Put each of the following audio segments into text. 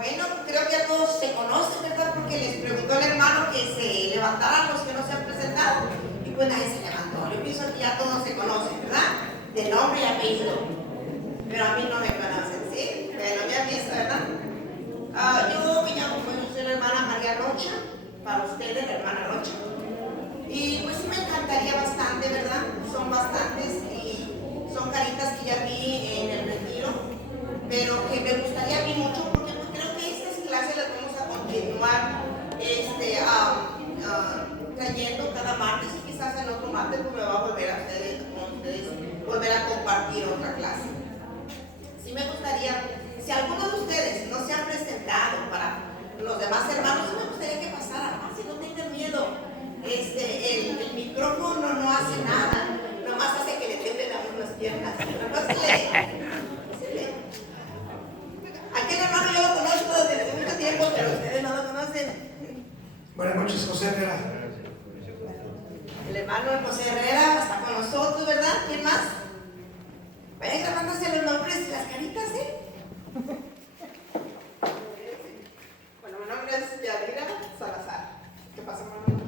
Bueno, creo que a todos se conocen, ¿verdad? Porque les preguntó el hermano que se levantaran los que no se han presentado. Y pues nadie se levantó. Yo pienso que ya todos se conocen, ¿verdad? De nombre y apellido. Pero a mí no me conocen, ¿sí? Pero ya visto, ¿verdad? Yo me llamo, pues yo soy la hermana María Rocha. Para ustedes, la hermana Rocha. Y pues sí me encantaría bastante, ¿verdad? Son bastantes y son caritas que ya vi en el retiro. Pero que me gustaría a mí mucho porque pues creo que estas clases las vamos a continuar trayendo cada martes y quizás en otro martes pues me va a volver a ustedes, con ustedes, volver a compartir otra clase. Sí me gustaría, si alguno de ustedes no se ha presentado para los demás hermanos, sí me gustaría que pasara, si no tengan miedo. El micrófono no hace nada, nomás hace que le tiemblen a uno las piernas. Aquel hermano yo lo conozco desde mucho tiempo, pero ustedes no lo conocen. Buenas noches, José Herrera. El hermano José Herrera está con nosotros, ¿verdad? ¿Quién más? Vayan grabándose los nombres y las caritas, ¿eh? Bueno, mi nombre es Yadira Salazar. ¿Qué pasa, hermano?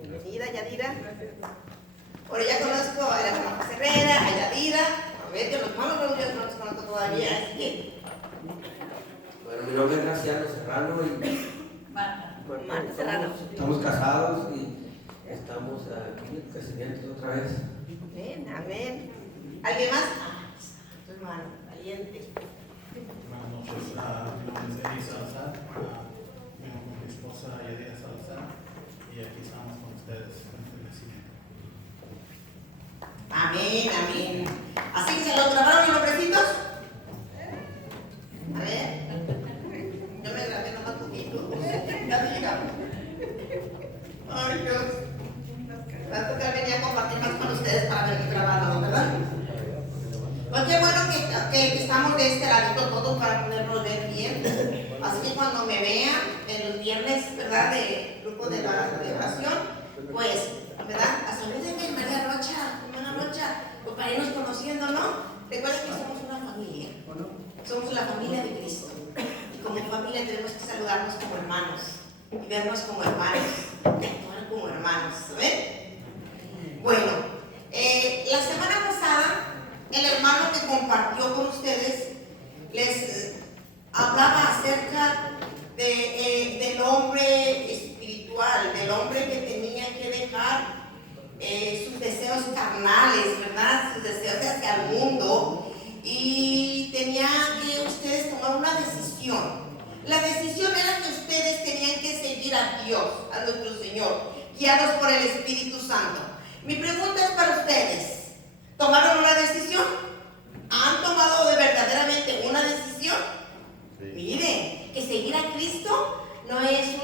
Bienvenida, Yadira. Bueno, ya conozco a la hermana José Herrera, a Yadira. A ver, yo los malos no los conozco todavía, así que... Bueno, mi nombre es Graciano Serrano y Marta Serrano. Estamos casados y estamos aquí en crecimiento otra vez. Amén, amén. ¿Alguien más? Tu hermano, valiente. Buenas noches, mi nombre es Eli Salazar, vengo con mi esposa Yadira Salazar y aquí estamos con ustedes en este crecimiento. Amén, amén. ¿Así que se los grabaron los nombrecitos? A ver. Yo me grabé nomás poquito. Ya te llegamos. Ay, Dios. Va a tocar venir a compartir más con ustedes para ver mi grabado, ¿verdad? Pues qué bueno que estamos de este ladito todos para podernos ver bien. Así que cuando me vean en los viernes, ¿verdad? De grupo de la celebración, pues, ¿verdad? A salúdenme, María Rocha, hermana Rocha, pues para irnos conociendo, ¿no? Recuerden que somos una familia, ¿no? Somos la familia de Cristo. Y como familia tenemos que saludarnos como hermanos, y vernos como hermanos, y actuar como hermanos, ¿ven? Bueno, la semana pasada, el hermano que compartió con ustedes les hablaba acerca del hombre espiritual, del hombre que tenía que dejar sus deseos carnales, ¿verdad? Sus deseos hacia el mundo, y tenía que ustedes tomar una decisión. La decisión era que ustedes tenían que seguir a Dios, a nuestro Señor, guiados por el Espíritu Santo. Mi pregunta es para ustedes: ¿tomaron una decisión? ¿Han tomado verdaderamente una decisión? Sí. Miren, que seguir a Cristo no es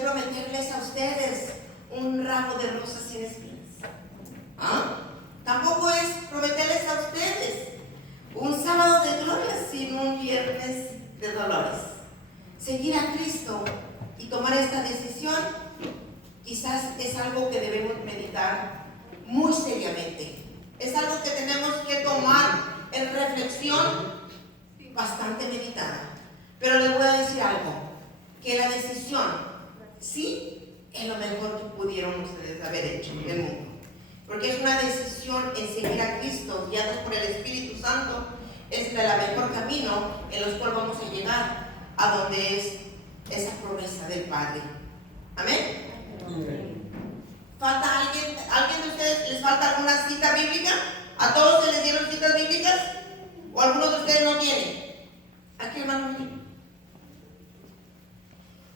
prometerles a ustedes un ramo de rosas sin espinas. ¿Ah? Tampoco es prometerles a ustedes un sábado de gloria sin un viernes de dolores. Seguir a Cristo y tomar esta decisión quizás es algo que debemos meditar muy seriamente. Es algo que tenemos que tomar en reflexión bastante meditada. Pero les voy a decir algo, que la decisión sí es lo mejor que pudieron ustedes haber hecho en el mundo. Porque es una decisión en seguir a Cristo, guiados por el Espíritu Santo, es el mejor camino en los cuales vamos a llegar a donde es esa promesa del Padre. ¿Amén? ¿Falta alguien? ¿Alguien de ustedes les falta alguna cita bíblica? ¿A todos se les dieron citas bíblicas? ¿O algunos de ustedes no tienen? Aquí, hermano.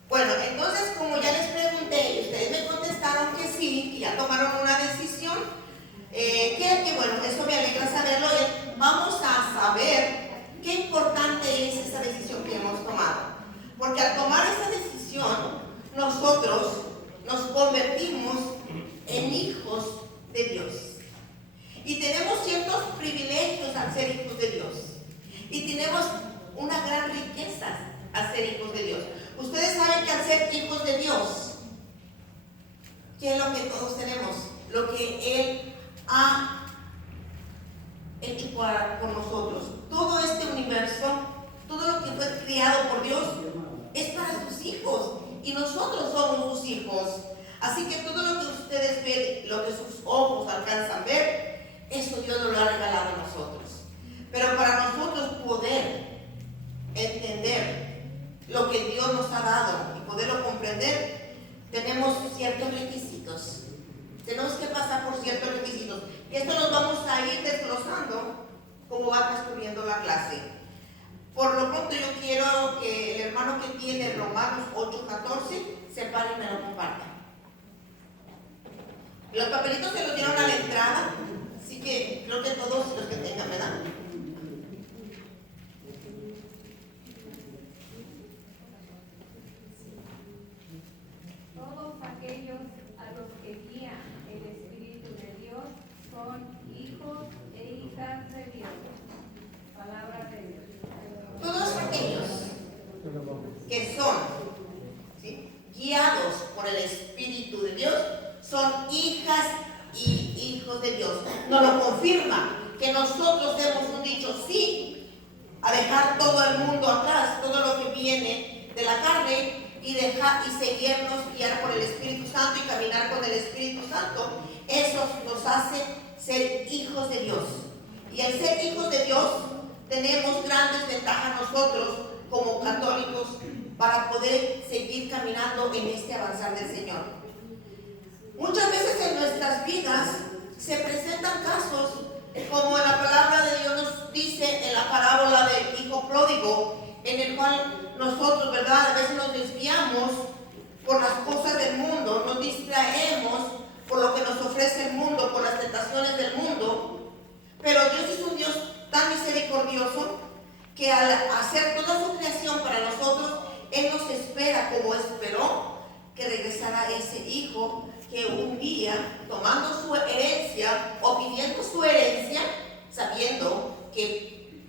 Bueno, entonces, como ya les pregunté y ustedes me contestaron que sí, que ya tomaron una decisión, que bueno, eso me alegra saberlo. Vamos a saber qué importante es esa decisión que hemos tomado. Porque al tomar esa decisión, nosotros nos convertimos en hijos de Dios. Y tenemos ciertos privilegios al ser hijos de Dios. Y tenemos una gran riqueza al ser hijos de Dios. Ustedes saben que al ser hijos de Dios, ¿qué es lo que todos tenemos? Lo que Él ha hecho por nosotros. Todo este universo todo lo que fue criado por Dios es para sus hijos y nosotros somos sus hijos. Así que todo lo que ustedes ven, lo que sus ojos alcanzan a ver, eso Dios nos lo ha regalado a nosotros. Pero para nosotros poder entender lo que Dios nos ha dado y poderlo comprender, tenemos ciertos requisitos. Tenemos que pasar por ciertos requisitos. Y esto nos vamos a ir desglosando como va transcurriendo la clase. Por lo pronto yo quiero que el hermano que tiene Romanos 8:14 se pare y me lo comparta. Los papelitos se los dieron a la entrada, así que creo que todos los que tengan, ¿verdad? Todos aquellos a los que guía el Espíritu de Dios son hijos e hijas de Dios. Palabra de Dios. Todos aquellos que son, ¿sí?, guiados por el Espíritu de Dios son hijas y hijos de Dios. Nos lo confirma que nosotros hemos dicho sí a dejar todo el mundo atrás, todo lo que viene de la carne y dejar y seguirnos guiar por el Espíritu Santo y caminar con el Espíritu Santo. Eso nos hace ser hijos de Dios. Y al ser hijos de Dios tenemos grandes ventajas nosotros como católicos para poder seguir caminando en este avanzar del Señor. Muchas veces en nuestras vidas se presentan casos como la palabra de Dios nos dice en la parábola del hijo pródigo, en el cual nosotros, ¿verdad?, a veces nos desviamos por las cosas del mundo, nos distraemos por lo que nos ofrece el mundo, por las tentaciones del mundo. Pero Dios es un Dios tan misericordioso que al hacer toda su creación para nosotros, Él nos espera como esperó que regresara ese hijo que un día, tomando su herencia o pidiendo su herencia, sabiendo que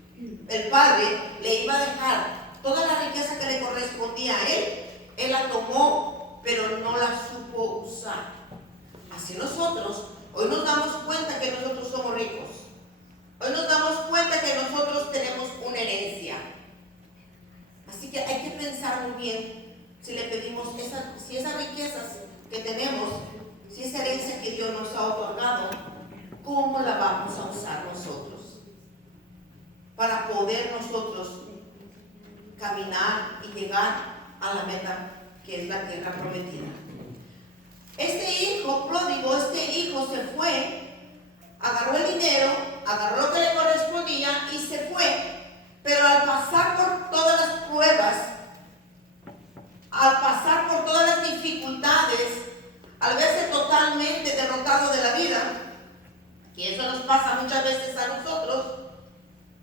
el padre le iba a dejar toda la riqueza que le correspondía a él la tomó, pero no la supo usar. Así nosotros, hoy nos damos cuenta que nosotros somos ricos. Hoy nos damos cuenta que nosotros tenemos una herencia. Así que hay que pensar muy bien si le pedimos si esas riquezas que tenemos, si esa herencia que Dios nos ha otorgado, ¿cómo la vamos a usar nosotros? Para poder nosotros caminar y llegar a la meta que es la tierra prometida. Este hijo pródigo, este hijo se fue, agarró el dinero, agarró lo que le correspondía y se fue. Pero al pasar por todas las pruebas, al pasar por todas las dificultades, al verse totalmente derrotado de la vida, y eso nos pasa muchas veces a nosotros,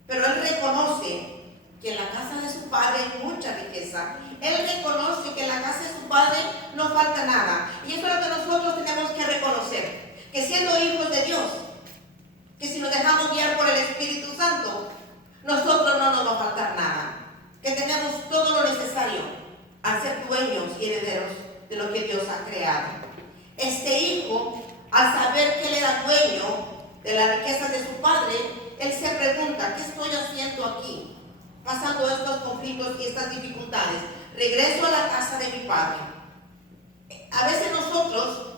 pero él reconoce que en la casa de su padre hay mucha riqueza. Él reconoce que en la casa de su padre no falta nada. Y eso es lo que nosotros tenemos que reconocer, que siendo hijos de Dios, que si nos dejamos guiar por el Espíritu Santo, nosotros no nos va a faltar nada, que tenemos todo lo necesario al ser dueños y herederos de lo que Dios ha creado. Este hijo, al saber que él era dueño de las riquezas de su padre, él se pregunta, ¿qué estoy haciendo aquí? Pasando estos conflictos y estas dificultades. Regreso a la casa de mi padre. A veces nosotros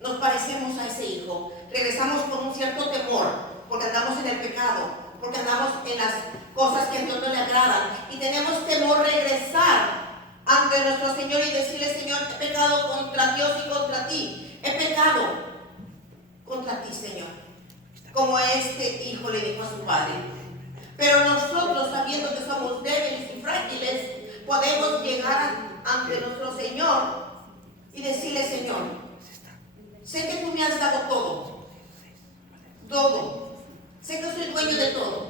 nos parecemos a ese hijo. Regresamos con un cierto temor, porque andamos en el pecado, porque andamos en las cosas que a Dios no le agradan. Y tenemos temor regresar ante nuestro Señor y decirle, Señor, he pecado contra Dios y contra ti. He pecado contra ti, Señor. Como este hijo le dijo a su padre. Pero nosotros, sabiendo que somos débiles y frágiles, podemos llegar ante nuestro Señor y decirle, Señor, sé que tú me has dado todo. Todo. Sé que soy dueño de todo.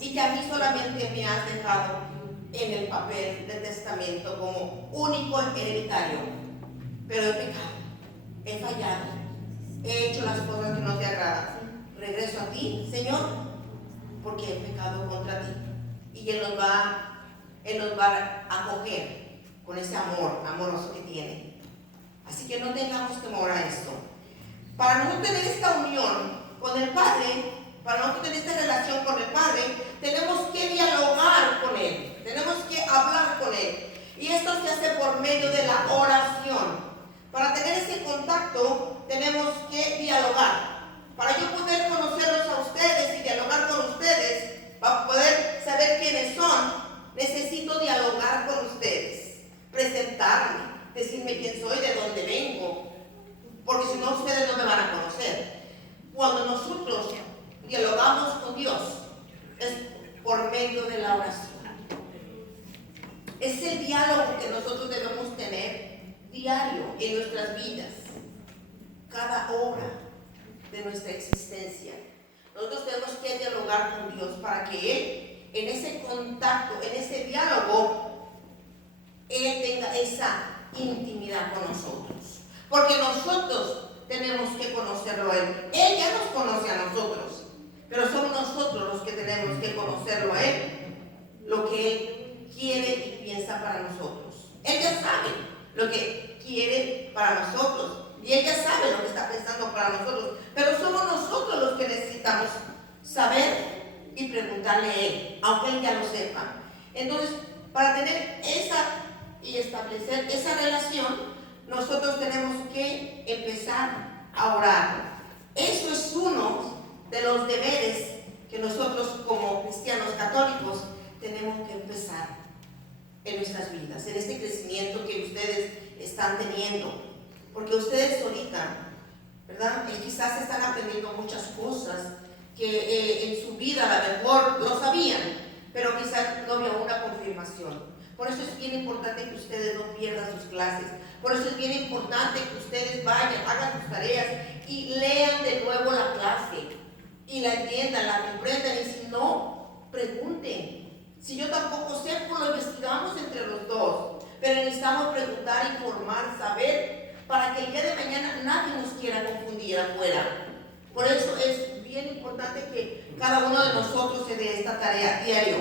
Y que a mí solamente me has dejado en el papel del testamento como único hereditario. Pero he pecado. He fallado. He hecho las cosas que no te agradan. Regreso a ti, Señor, porque he pecado contra ti. Y Él nos va a acoger con ese amor amoroso que tiene. Así que no tengamos temor a esto. Para nosotros tener esta unión con el Padre, para nosotros tener esta relación con el Padre, tenemos que dialogar con Él, tenemos que hablar con Él. Y esto se hace por medio de la oración. Para tener ese contacto tenemos que dialogar. Para yo poder conocerlos a ustedes y dialogar con ustedes, para poder saber quiénes son, necesito dialogar con ustedes, presentarme, decirme quién soy, de dónde vengo, porque si no ustedes no me van a conocer. Cuando nosotros dialogamos con Dios, es por medio de la oración. Es el diálogo que nosotros debemos tener diario en nuestras vidas, cada hora de nuestra existencia. Nosotros tenemos que dialogar con Dios para que Él, en ese contacto, en ese diálogo, Él tenga esa intimidad con nosotros. Porque nosotros tenemos que conocerlo a Él. Él ya nos conoce a nosotros, pero somos nosotros los que tenemos que conocerlo a Él, lo que Él quiere y piensa para nosotros. Él ya sabe lo que quiere para nosotros y Él ya sabe lo que está pensando para nosotros, pero somos nosotros los que necesitamos saber y preguntarle a Él, aunque Él ya lo sepa. Entonces, para tener esa y establecer esa relación, nosotros tenemos que empezar a orar. Eso es uno de los deberes que nosotros como cristianos católicos tenemos que empezar en nuestras vidas, en este crecimiento que ustedes están teniendo, porque ustedes ahorita, ¿verdad? Quizás están aprendiendo muchas cosas que en su vida a lo mejor lo sabían, pero quizás no había una confirmación. Por eso es bien importante que ustedes no pierdan sus clases, por eso es bien importante que ustedes vayan, hagan sus tareas y lean de nuevo la clase y la entiendan, la comprendan, y si no, pregunten. Si yo tampoco sé, pues lo investigamos entre los dos, pero necesitamos preguntar, informar, saber, para que el día de mañana nadie nos quiera confundir afuera. Por eso es bien importante que cada uno de nosotros se dé esta tarea diario.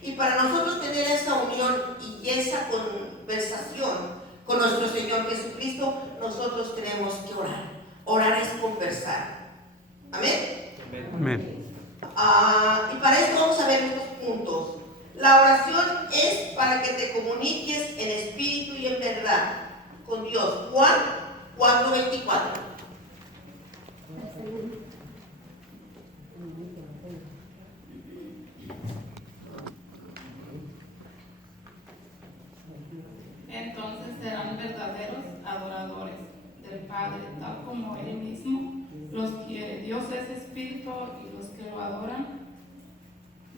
Y para nosotros tener esa unión y esa conversación con nuestro Señor Jesucristo, nosotros tenemos que orar. Orar es conversar. ¿Amén? Amén. Y para eso vamos a ver estos puntos. La oración es para que te comuniques en espíritu y en verdad con Dios. Juan 4:24. Entonces serán verdaderos adoradores del Padre, tal como Él mismo los quiere. Dios es espíritu y los que lo adoran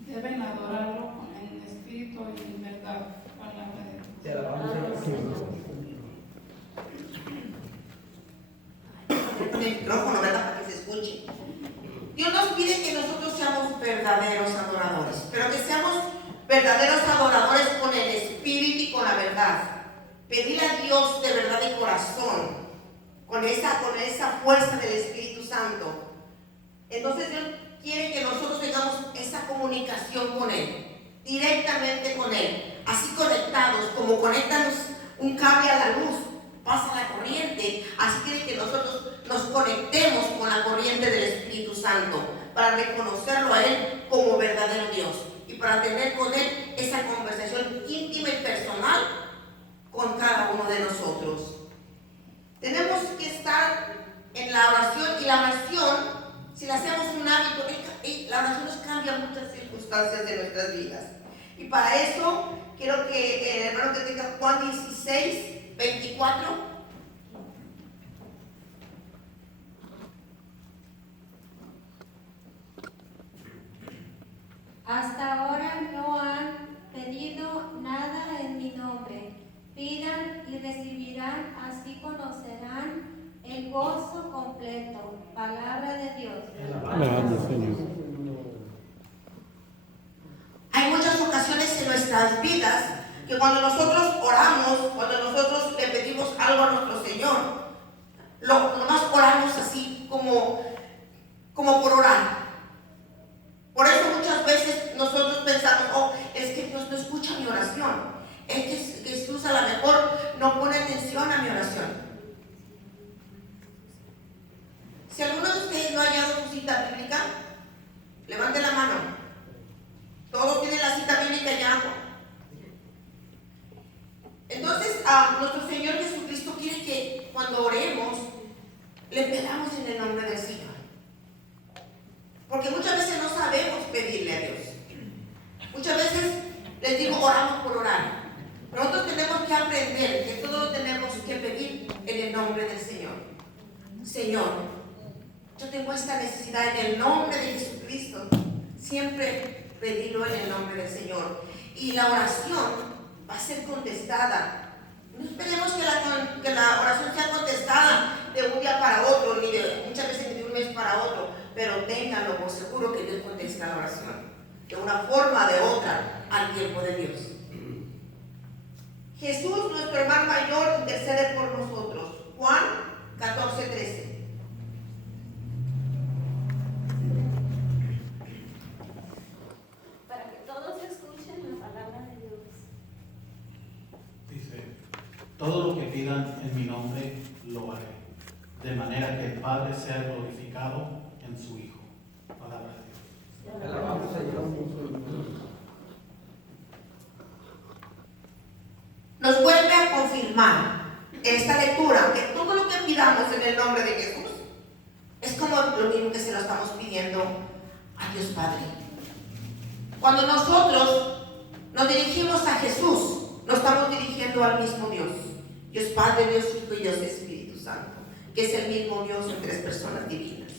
deben adorarlo en espíritu y en verdad. Palabra de Dios. Te alabamos, Señor. Con el micrófono, ¿verdad? Para que se escuche. Dios nos pide que nosotros seamos verdaderos adoradores, pero que seamos verdaderos adoradores con el espíritu y con la verdad. Pedir a Dios de verdad de corazón, con esa fuerza del Espíritu Santo. Entonces Dios quiere que nosotros tengamos esa comunicación con Él, directamente con Él, así conectados, como conectan un cable a la luz, pasa la corriente, así quiere que nosotros nos conectemos con la corriente del Espíritu Santo, para reconocerlo a Él como verdadero Dios, y para tener con Él esa conversación íntima y personal con cada uno de nosotros. Tenemos que estar en la oración, y la oración, si la hacemos un hábito, la oración nos cambia muchas circunstancias de nuestras vidas. Y para eso quiero que el hermano que tenga Juan 16:24. Hasta ahora no han pedido nada en mi nombre. Pidan y recibirán, así conocerán el gozo completo. Palabra de Dios. Alabado, Señor. Hay muchas ocasiones en nuestras vidas que cuando nosotros oramos, cuando nosotros le pedimos algo a nuestro Señor, nomás oramos así como por orar. Por eso muchas veces nosotros pensamos, es que Dios no escucha mi oración. Es que Jesús a lo mejor no pone atención a mi oración. Si alguno de ustedes no ha hallado su cita bíblica, levante la mano. Todos tienen la cita bíblica y agua. Entonces, nuestro Señor Jesucristo quiere que cuando oremos, le pedamos en el nombre del Señor. Porque muchas veces no sabemos pedirle a Dios. Muchas veces les digo, oramos por orar. Pero nosotros tenemos que aprender que todo lo tenemos que pedir en el nombre del Señor. Señor, yo tengo esta necesidad en el nombre de Jesucristo. Siempre pedirlo en el nombre del Señor. Y la oración va a ser contestada. No esperemos que la oración sea contestada de un día para otro, ni muchas veces ni de un mes para otro, pero ténganlo por seguro que Dios contesta la oración, de una forma o de otra, al tiempo de Dios. Jesús, nuestro hermano mayor, intercede por nosotros. Juan 14:13. Para que todos escuchen la palabra de Dios. Dice, todo lo que pidan en mi nombre lo haré, de manera que el Padre sea glorificado en su Hijo. Palabra de Dios. Alabamos a Dios. Nos vuelve a confirmar esta lectura que todo lo que pidamos en el nombre de Jesús es como lo mismo que se lo estamos pidiendo a Dios Padre. Cuando nosotros nos dirigimos a Jesús, nos estamos dirigiendo al mismo Dios. Dios Padre, Dios Hijo y Dios Espíritu Santo, que es el mismo Dios en tres personas divinas.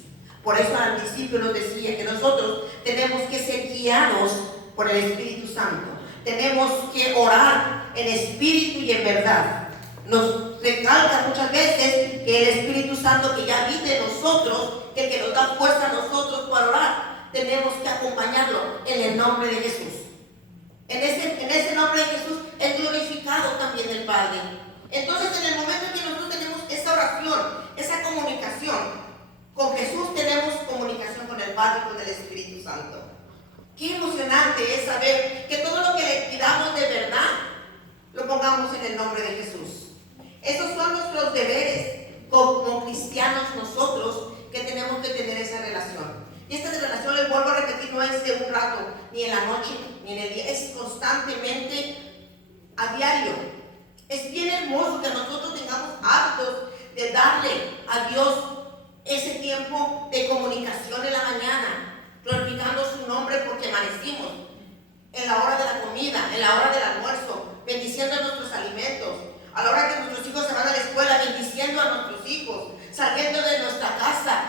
Por eso al principio nos decía que nosotros tenemos que ser guiados por el Espíritu Santo. Tenemos que orar en espíritu y en verdad. Nos recalca muchas veces que el Espíritu Santo que ya vive en nosotros, que el que nos da fuerza a nosotros para orar, tenemos que acompañarlo en el nombre de Jesús. En ese nombre de Jesús es glorificado también el Padre. Entonces, en el momento en que nosotros tenemos esa oración, esa comunicación con Jesús, tenemos comunicación con el Padre y con el Espíritu Santo. Qué emocionante es saber que todo lo que le pidamos de verdad lo pongamos en el nombre de Jesús. Esos son nuestros deberes como cristianos nosotros, que tenemos que tener esa relación. Y esta relación, les vuelvo a repetir, no es de un rato, ni en la noche, ni en el día, es constantemente, a diario. Es bien hermoso que nosotros tengamos hábitos de darle a Dios ese tiempo de comunicación en la mañana, glorificando su nombre porque amanecimos, en la hora de la comida, en la hora del almuerzo, bendiciendo nuestros alimentos, a la hora que nuestros hijos se van a la escuela, bendiciendo a nuestros hijos, saliendo de nuestra casa,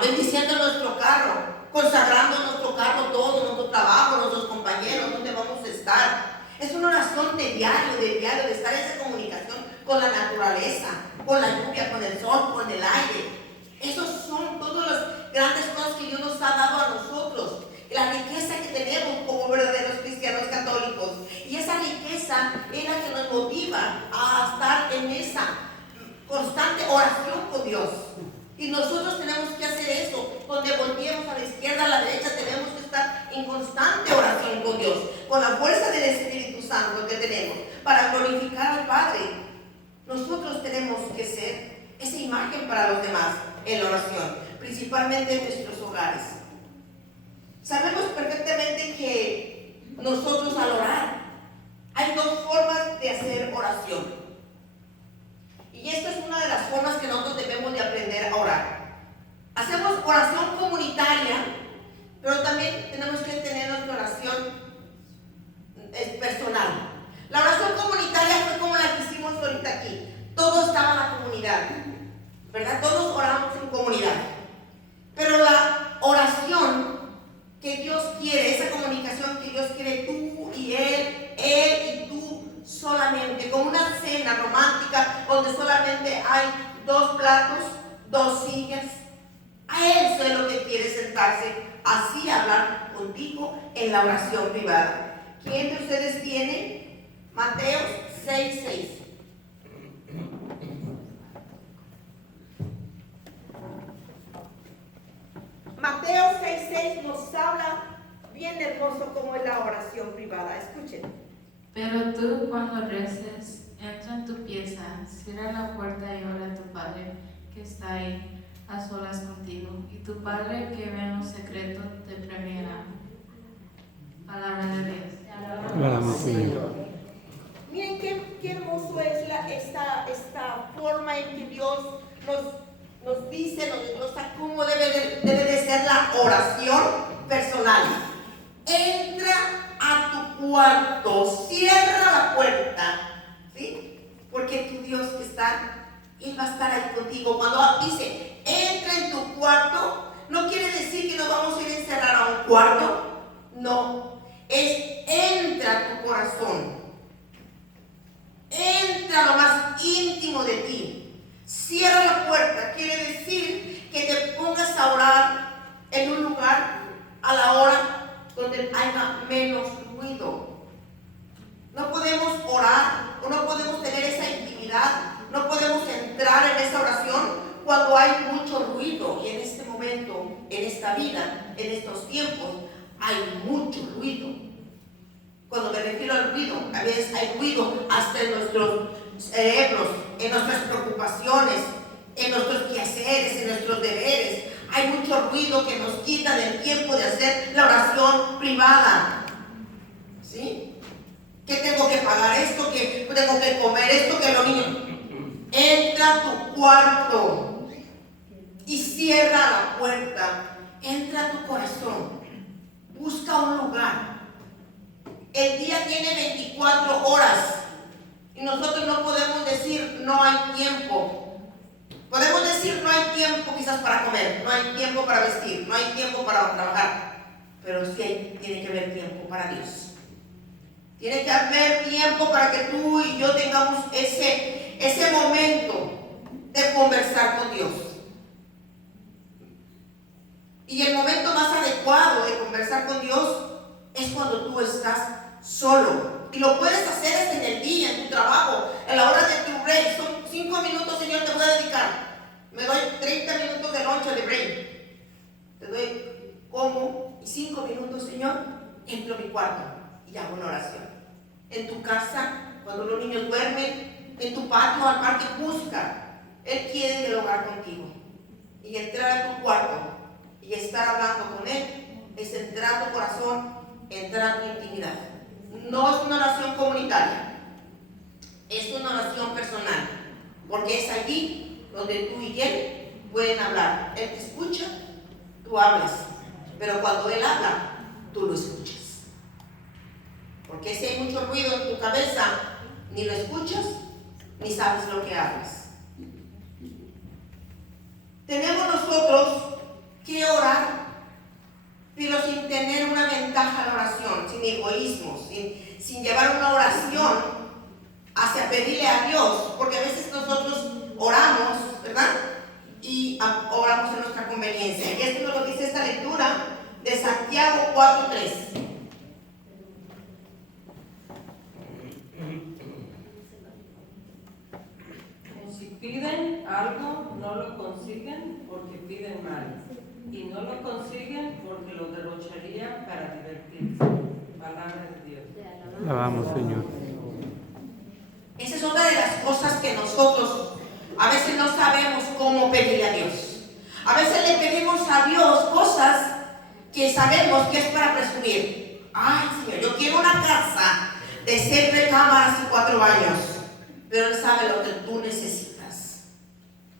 bendiciendo nuestro carro, consagrando nuestro carro todo, nuestro trabajo, nuestros compañeros, donde vamos a estar. Es una oración de diario, de estar en esa comunicación con la naturaleza, con la lluvia, con el sol, con el aire. Esos son todas las grandes cosas que Dios nos ha dado a nosotros. La riqueza que tenemos como verdaderos cristianos católicos. Y esa riqueza es la que nos motiva a estar en esa constante oración con Dios. Y nosotros tenemos que hacer eso. Donde volteemos a la izquierda, a la derecha, tenemos que estar en constante oración con Dios, con la fuerza del Espíritu Santo que tenemos para glorificar al Padre. Nosotros tenemos que ser esa imagen para los demás en la oración, principalmente en nuestros hogares. Sabemos perfectamente que nosotros al orar hay dos formas de hacer oración. Y esta es una de las formas que nosotros debemos de aprender a orar. Hacemos oración comunitaria, pero también tenemos que tener nuestra oración personal. La oración comunitaria fue como la que hicimos ahorita aquí. Todos estaba en la comunidad, ¿verdad? Todos oramos en comunidad. Pero la oración que Dios quiere, esa comunicación que Dios quiere, tú y Él y tú solamente, como una cena romántica donde solamente hay dos platos, dos sillas. A Él es lo que quiere sentarse, así hablar contigo en la oración privada. ¿Quién de ustedes tiene Mateo 6:6? Mateo 6:6 nos habla bien hermoso como es la oración privada. Escuchen. Pero tú cuando reces, entra en tu pieza, cierra la puerta y ora a tu Padre que está ahí a solas contigo, y tu Padre que ve en lo secreto te premiará. Palabra de Dios. Alabamos, Señor. Miren qué hermoso es esta forma en que Dios nos dice, nos desglosa ¿Cómo debe de ser la oración personal? Entra a tu cuarto, cierra la puerta, ¿sí? Porque tu Dios que está, Él va a estar ahí contigo. Cuando dice, entra en tu cuarto, no quiere decir que nos vamos a ir a encerrar a un cuarto, no, es entra a tu corazón, entra a lo más íntimo de ti, cierra la puerta, quiere decir que te pongas a orar en un lugar a la hora donde haya menos ruido. No podemos orar o no podemos tener esa intimidad, no podemos entrar en esa oración cuando hay mucho ruido. Y en este momento, en esta vida, en estos tiempos, hay mucho ruido. Cuando me refiero al ruido, a veces hay ruido hasta en nuestros cerebros, en nuestras preocupaciones, en nuestros quehaceres, en nuestros deberes. Hay mucho ruido que nos quita del tiempo de hacer la oración privada. ¿Sí? Que tengo que pagar esto, que tengo que comer esto, que los niños. Entra a tu cuarto y cierra la puerta. Entra a tu corazón. Busca un lugar. El día tiene 24 horas y nosotros no podemos decir no hay tiempo. Podemos decir no hay tiempo quizás para comer, no hay tiempo para vestir, no hay tiempo para trabajar, pero sí tiene que haber tiempo para Dios. Tiene que haber tiempo para que tú y yo tengamos ese momento de conversar con Dios. Y el momento más adecuado de conversar con Dios es cuando tú estás solo. Y lo puedes hacer en el día, en tu trabajo, en la hora de tu break. Son 5 minutos, Señor, te voy a dedicar. Me doy 30 minutos de lonche de break. Te doy como y 5 minutos, Señor, entro a mi cuarto y hago una oración. En tu casa, cuando los niños duermen, en tu patio, al parque, busca. Él quiere dialogar contigo. Y entrar a tu cuarto y estar hablando con Él es entrar a tu corazón, entrar a tu intimidad. No es una oración comunitaria, es una oración personal, porque es allí donde tú y Él pueden hablar. Él te escucha, tú hablas, pero cuando Él habla, tú lo escuchas. Porque si hay mucho ruido en tu cabeza, ni lo escuchas, ni sabes lo que hablas. Tenemos nosotros que orar, pero sin tener una ventaja en la oración, sin egoísmo, sin llevar una oración hacia pedirle a Dios, porque a veces nosotros oramos, ¿verdad? Y oramos en nuestra conveniencia. Y esto nos lo dice esta lectura de Santiago 4:3. Si piden algo, no lo consiguen porque piden mal. Y no lo consiguen porque lo derrocharían para divertirse. Palabra de Dios. Alabamos, Señor. Esa es otra de las cosas que nosotros a veces no sabemos cómo pedirle a Dios. A veces le pedimos a Dios cosas que sabemos que es para presumir. Ay, Señor, yo quiero una casa de 6 recámaras y 4 baños. Pero Él sabe lo que tú necesitas.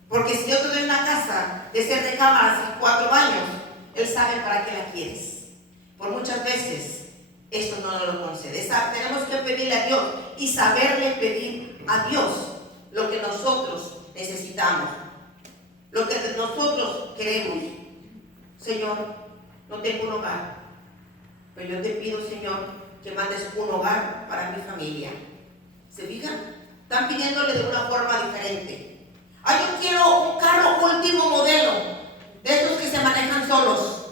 Porque si yo te doy una casa de 6 recámaras y 4 baños, Él sabe para qué la quieres. Por muchas veces esto no nos lo concede. Tenemos que pedirle a Dios y saberle pedir a Dios lo que nosotros necesitamos, lo que nosotros queremos. Señor, no tengo un hogar, pero yo te pido, Señor, que mandes un hogar para mi familia. ¿Se fijan? Están pidiéndole de una forma diferente. Ay, yo quiero un carro último modelo, de esos que se manejan solos.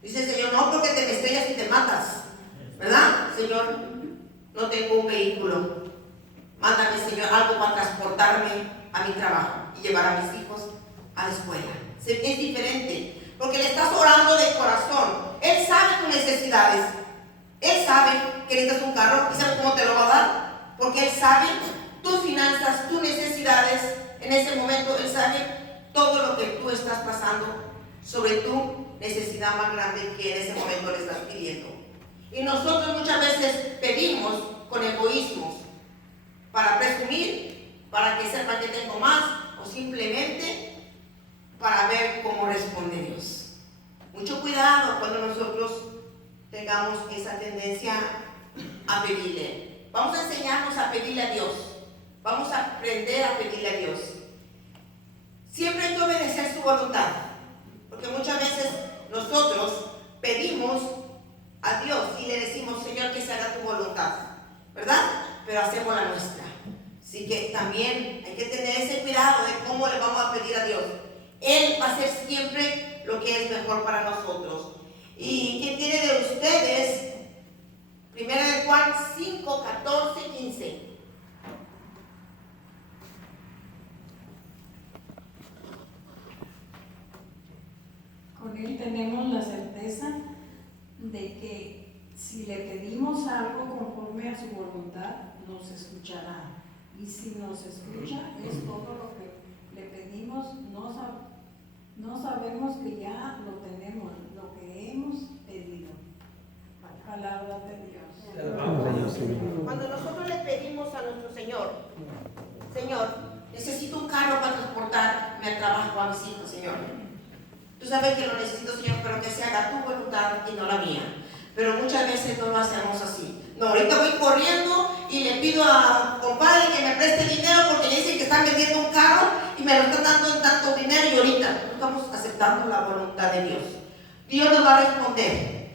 Dice el Señor, no, porque te me estrellas y te matas. ¿Verdad? Señor, no tengo un vehículo. Mándame, Señor, algo para transportarme a mi trabajo y llevar a mis hijos a la escuela. Es diferente, porque le estás orando de corazón. Él sabe tus necesidades. Él sabe que necesitas un carro y sabe cómo te lo va a dar, porque Él sabe tus finanzas, tus necesidades. En ese momento Él sabe todo lo que tú estás pasando sobre tu necesidad más grande que en ese momento le estás pidiendo. Y nosotros muchas veces pedimos con egoísmos, para presumir, para que sepan que tengo más, o simplemente para ver cómo responde Dios. Mucho cuidado cuando nosotros tengamos esa tendencia a pedirle. Vamos a enseñarnos a pedirle a Dios. Vamos a aprender a pedirle a Dios. Siempre hay que obedecer su voluntad, porque muchas veces nosotros pedimos a Dios y le decimos, Señor, que se haga tu voluntad, ¿verdad? Pero hacemos la nuestra. Así que también hay que tener ese cuidado de cómo le vamos a pedir a Dios. Él va a hacer siempre lo que es mejor para nosotros. ¿Y qué tiene de ustedes? 1 Juan 5, 14, 15. Con Él tenemos la certeza de que si le pedimos algo conforme a su voluntad, nos escuchará. Y si nos escucha, es todo lo que le pedimos. No sabemos que ya lo tenemos, lo que hemos pedido. Palabra de Dios. Cuando nosotros le pedimos a nuestro Señor, Señor, necesito un carro para transportarme al trabajo, a mis hijos, Señor. Tú sabes que lo necesito, Señor, pero que se haga tu voluntad y no la mía. Pero muchas veces no lo hacemos así. No, ahorita voy corriendo y le pido a compadre que me preste dinero porque le dicen que están vendiendo un carro y me lo están dando en tanto dinero y ahorita no estamos aceptando la voluntad de Dios. Dios nos va a responder.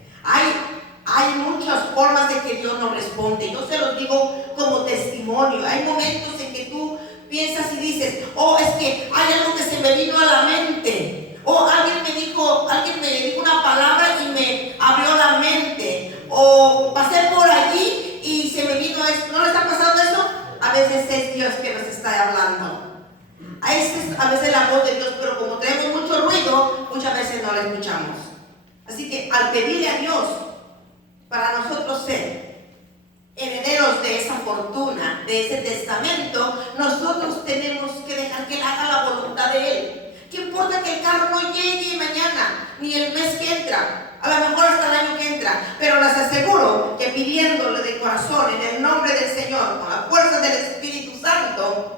Hay muchas formas de que Dios nos responde. Yo se los digo como testimonio. Hay momentos en que tú piensas y dices, oh, es que hay algo que se me vino a la mente. O alguien me dijo una palabra y me abrió la mente. O pasé por allí y se me vino esto. ¿No le está pasando eso? A veces es Dios que nos está hablando. A veces la voz de Dios, pero como tenemos mucho ruido, muchas veces no la escuchamos. Así que al pedirle a Dios, para nosotros ser herederos de esa fortuna, de ese testamento, nosotros tenemos que dejar que Él haga la voluntad de Él. ¿Qué importa que el carro no llegue mañana, ni el mes que entra? A lo mejor hasta el año que entra. Pero les aseguro que pidiéndole de corazón, en el nombre del Señor, con la fuerza del Espíritu Santo,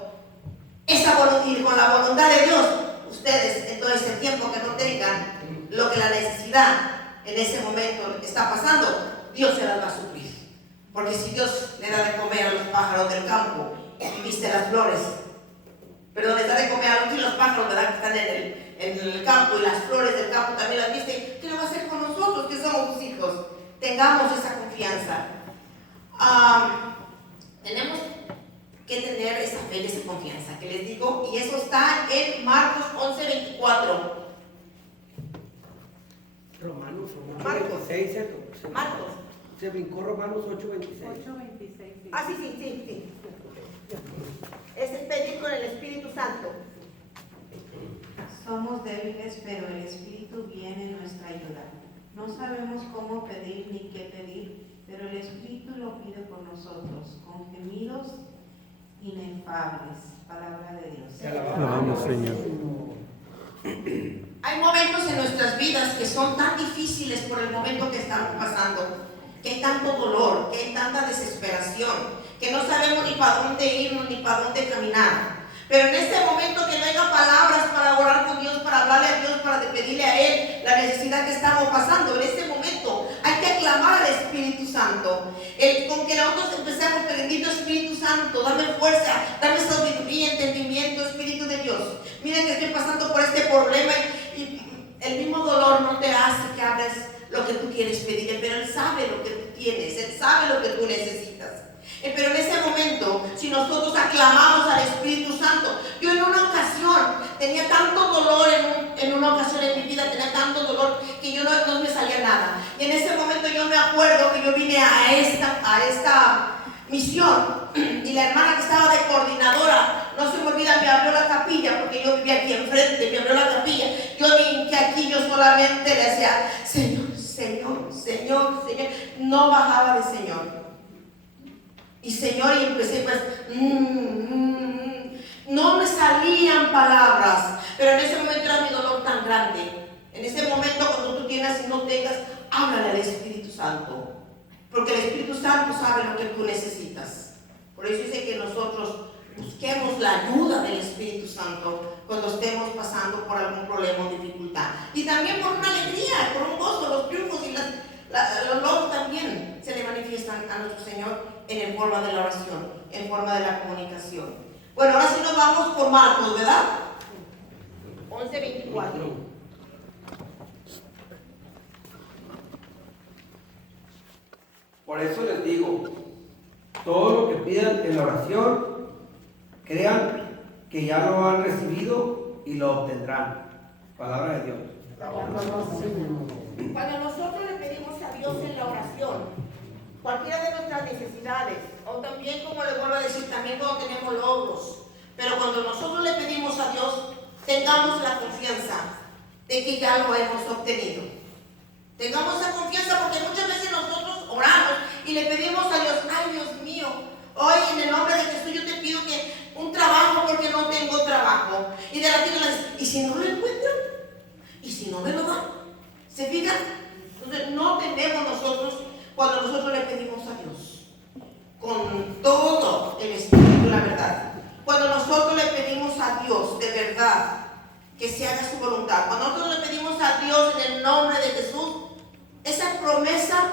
y con la voluntad de Dios, ustedes en todo ese tiempo que no tengan lo que la necesidad en ese momento está pasando, Dios se las va a suplir. Porque si Dios le da de comer a los pájaros del campo y viste las flores, pero les da de comer a los pájaros, ¿verdad?, que están en el campo, y las flores del campo también las viste, ¿qué lo va a hacer con nosotros que somos sus hijos? Tengamos esa confianza. Tenemos que tener esa fe y esa confianza que les digo, y eso está en Marcos 11:24. Romanos 8:26, ¿cierto? Marcos. Se brincó Romanos 8:26. 8:26. Ah, sí. Es pedir con el Espíritu Santo. Somos débiles, pero el Espíritu viene en nuestra ayuda. No sabemos cómo pedir ni qué pedir, pero el Espíritu lo pide por nosotros, con gemidos inefables. Palabra de Dios. Te alabamos, Señor. Hay momentos en nuestras vidas que son tan difíciles por el momento que estamos pasando, que hay tanto dolor, que hay tanta desesperación, que no sabemos ni para dónde irnos ni para dónde caminar. Pero en este momento que no haya palabras para orar con Dios, para hablarle a Dios, para pedirle a Él la necesidad que estamos pasando, en este momento hay que aclamar al Espíritu Santo. Con que nosotros empecemos, bendito Espíritu Santo, dame fuerza, dame sabiduría, entendimiento, Espíritu de Dios. Mira que estoy pasando por este problema y el mismo dolor no te hace que hables lo que tú quieres pedirle, pero Él sabe lo que tú tienes, Él sabe lo que tú necesitas. Pero en ese momento, si nosotros aclamamos al Espíritu Santo, yo en una ocasión tenía tanto dolor, en una ocasión en mi vida tenía tanto dolor que yo no me salía nada. Y en ese momento yo me acuerdo que yo vine a esta misión y la hermana que estaba de coordinadora, no se me olvida, me abrió la capilla, porque yo vivía aquí enfrente, me abrió la capilla. Yo vi que aquí yo solamente le decía, Señor, Señor, Señor, Señor, no bajaba de Señor. Y Señor, y empecé pues, no me salían palabras, pero en ese momento era mi dolor tan grande. En ese momento, cuando tú tienes y no tengas, háblale al Espíritu Santo. porque el Espíritu Santo sabe lo que tú necesitas. Por eso dice que nosotros busquemos la ayuda del Espíritu Santo cuando estemos pasando por algún problema o dificultad. Y también por una alegría, por un gozo, los triunfos y los logros también se le manifiestan a nuestro Señor en forma de la oración, en forma de la comunicación. Bueno, ahora sí nos vamos por Marcos, ¿verdad? 11:24. Por eso les digo, todo lo que pidan en la oración, crean que ya lo han recibido y lo obtendrán. Palabra de Dios. Cuando nosotros le pedimos a Dios en la oración, cualquiera de nuestras necesidades, o también, como les vuelvo a decir, también cuando tenemos logros, pero cuando nosotros le pedimos a Dios, tengamos la confianza de que ya lo hemos obtenido. Tengamos esa confianza, porque muchas veces nosotros oramos y le pedimos a Dios, ay Dios mío, hoy en el nombre de Jesús yo te pido que un trabajo porque no tengo trabajo. Y de repente ¿y si no lo encuentro? ¿Y si no me lo dan? ¿Se fijan? Entonces no tenemos nosotros, cuando nosotros le pedimos a Dios, con todo el espíritu y la verdad, cuando nosotros le pedimos a Dios de verdad que se haga su voluntad, cuando nosotros le pedimos a Dios en el nombre de Jesús, esa promesa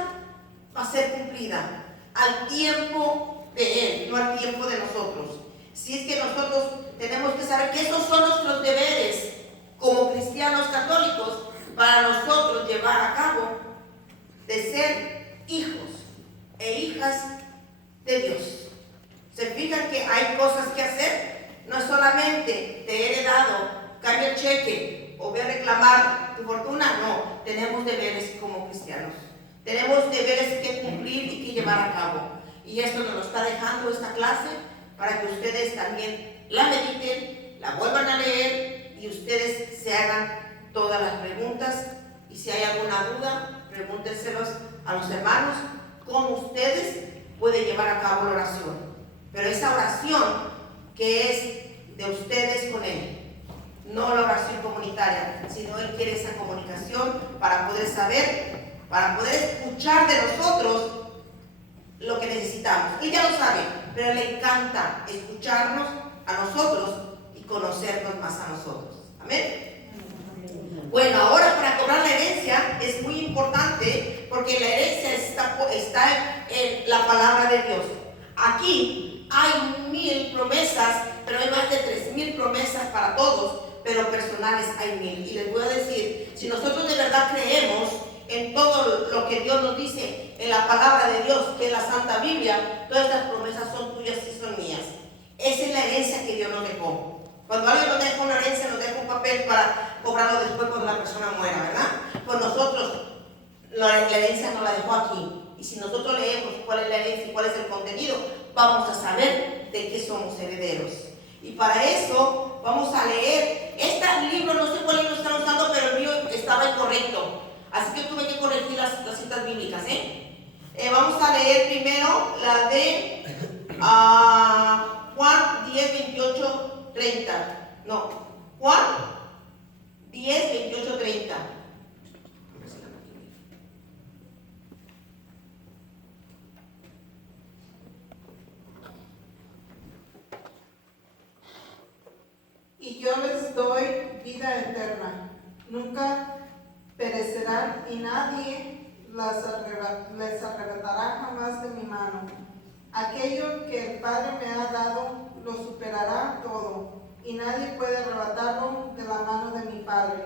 va a ser cumplida al tiempo de Él, no al tiempo de nosotros. Si es que nosotros tenemos que saber que esos son nuestros deberes como cristianos católicos para nosotros llevar a cabo de ser hijos e hijas de Dios. ¿Se fijan que hay cosas que hacer? No es solamente te he heredado, cambia el cheque o voy a reclamar tu fortuna. No, tenemos deberes como cristianos. Tenemos deberes que cumplir y que llevar a cabo. Y esto nos lo está dejando esta clase para que ustedes también la mediten, la vuelvan a leer y ustedes se hagan todas las preguntas. Y si hay alguna duda, pregúntenselos a los hermanos. Con ustedes puede llevar a cabo la oración. Pero esa oración que es de ustedes con Él, no la oración comunitaria, sino Él quiere esa comunicación para poder saber, para poder escuchar de nosotros lo que necesitamos. Él ya lo sabe, pero le encanta escucharnos a nosotros y conocernos más a nosotros. Amén. Bueno, ahora para cobrar la herencia es muy importante porque la herencia está en la palabra de Dios. Aquí hay 1000 promesas, pero hay más de 3000 promesas para todos, pero personales hay 1000. Y les voy a decir, si nosotros de verdad creemos en todo lo que Dios nos dice en la palabra de Dios, que es la Santa Biblia, todas estas promesas son tuyas y son mías. Esa es la herencia que Dios nos dejó. Cuando alguien nos deja una herencia, nos deja un papel para cobrarlo después cuando la persona muera, ¿verdad? Pues nosotros, la herencia nos la dejó aquí. Y si nosotros leemos cuál es la herencia y cuál es el contenido, vamos a saber de qué somos herederos. Y para eso vamos a leer este libro, no sé cuál libro están usando, pero el mío estaba incorrecto. Así que tuve que corregir las citas bíblicas, vamos a leer primero la de Juan 10, 28, 30. No, Juan 10, 28, 30. Y yo les doy vida eterna. Nunca perecerán y nadie les arrebatará jamás de mi mano. Aquello que el Padre me ha dado lo superará todo, y nadie puede arrebatarlo de la mano de mi Padre.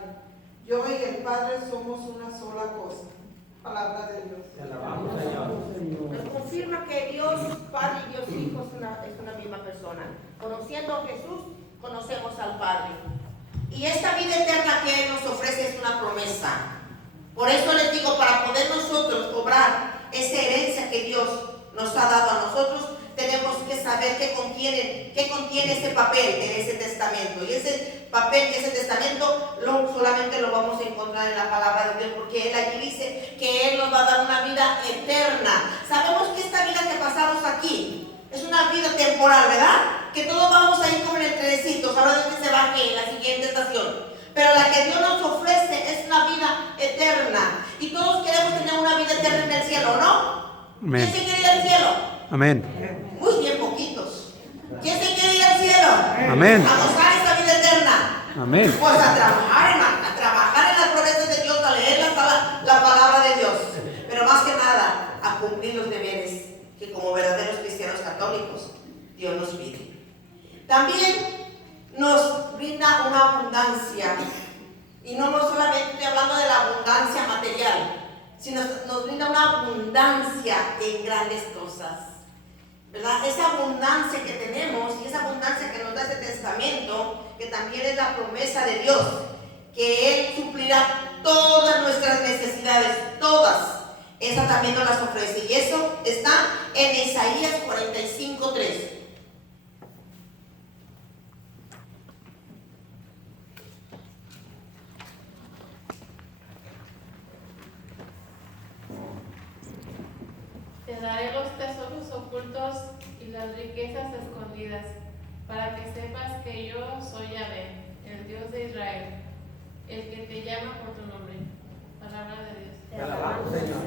Yo y el Padre somos una sola cosa. Palabra de Dios. Te alabamos, Señor. Nos confirma que Dios Padre y Dios Hijo es una misma persona. Conociendo a Jesús, conocemos al Padre. Y esta vida eterna que Él nos ofrece es una promesa. Por eso les digo, para poder nosotros cobrar esa herencia que Dios nos ha dado a nosotros, tenemos que saber qué contiene ese papel de ese testamento. Y ese papel de ese testamento solamente lo vamos a encontrar en la palabra de Dios, porque Él allí dice que Él nos va a dar una vida eterna. Sabemos que esta vida que pasamos aquí es una vida temporal, ¿verdad? Que todos vamos a ir como en el trenecito, ahora de que se baje en la siguiente estación. Pero la que Dios nos ofrece es una vida eterna. Y todos queremos tener una vida eterna en el cielo, ¿no? Amén. ¿Quién se quiere ir al cielo? Amén. Muy bien poquitos. ¿Quién se quiere ir al cielo? Amén. A gozar esta vida eterna. Amén. Pues a trabajar en las promesas de Dios, a leer la palabra de Dios. Pero más que nada, a cumplir los deberes que como verdaderos cristianos católicos Dios nos pide. También nos brinda una abundancia. Y no solamente estoy hablando de la abundancia material, sino nos brinda una abundancia en grandes cosas. ¿Verdad? Esa abundancia que tenemos y esa abundancia que nos da ese testamento, que también es la promesa de Dios, que Él suplirá todas nuestras necesidades, todas. Esa también nos las ofrece. Y eso está en Isaías 45:3. Te daré los tesoros ocultos y las riquezas escondidas, para que sepas que yo soy Yahvé, el Dios de Israel, el que te llama por tu nombre. Palabra de Dios. Te alabamos, Señor.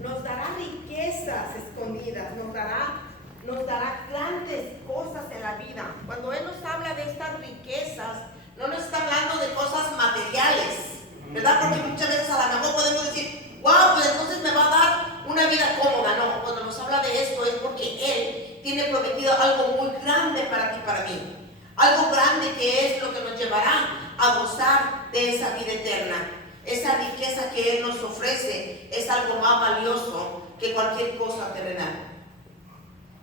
Nos dará riquezas escondidas, nos dará grandes cosas en la vida. Cuando Él nos habla de estas riquezas, no nos está hablando de cosas materiales, ¿verdad? Porque muchas veces a lo mejor podemos decir, wow, pues entonces me va a dar una vida cómoda. No, cuando nos habla de esto es porque Él tiene prometido algo muy grande para ti y para mí. Algo grande que es lo que nos llevará a gozar de esa vida eterna. Esa riqueza que Él nos ofrece es algo más valioso que cualquier cosa terrenal.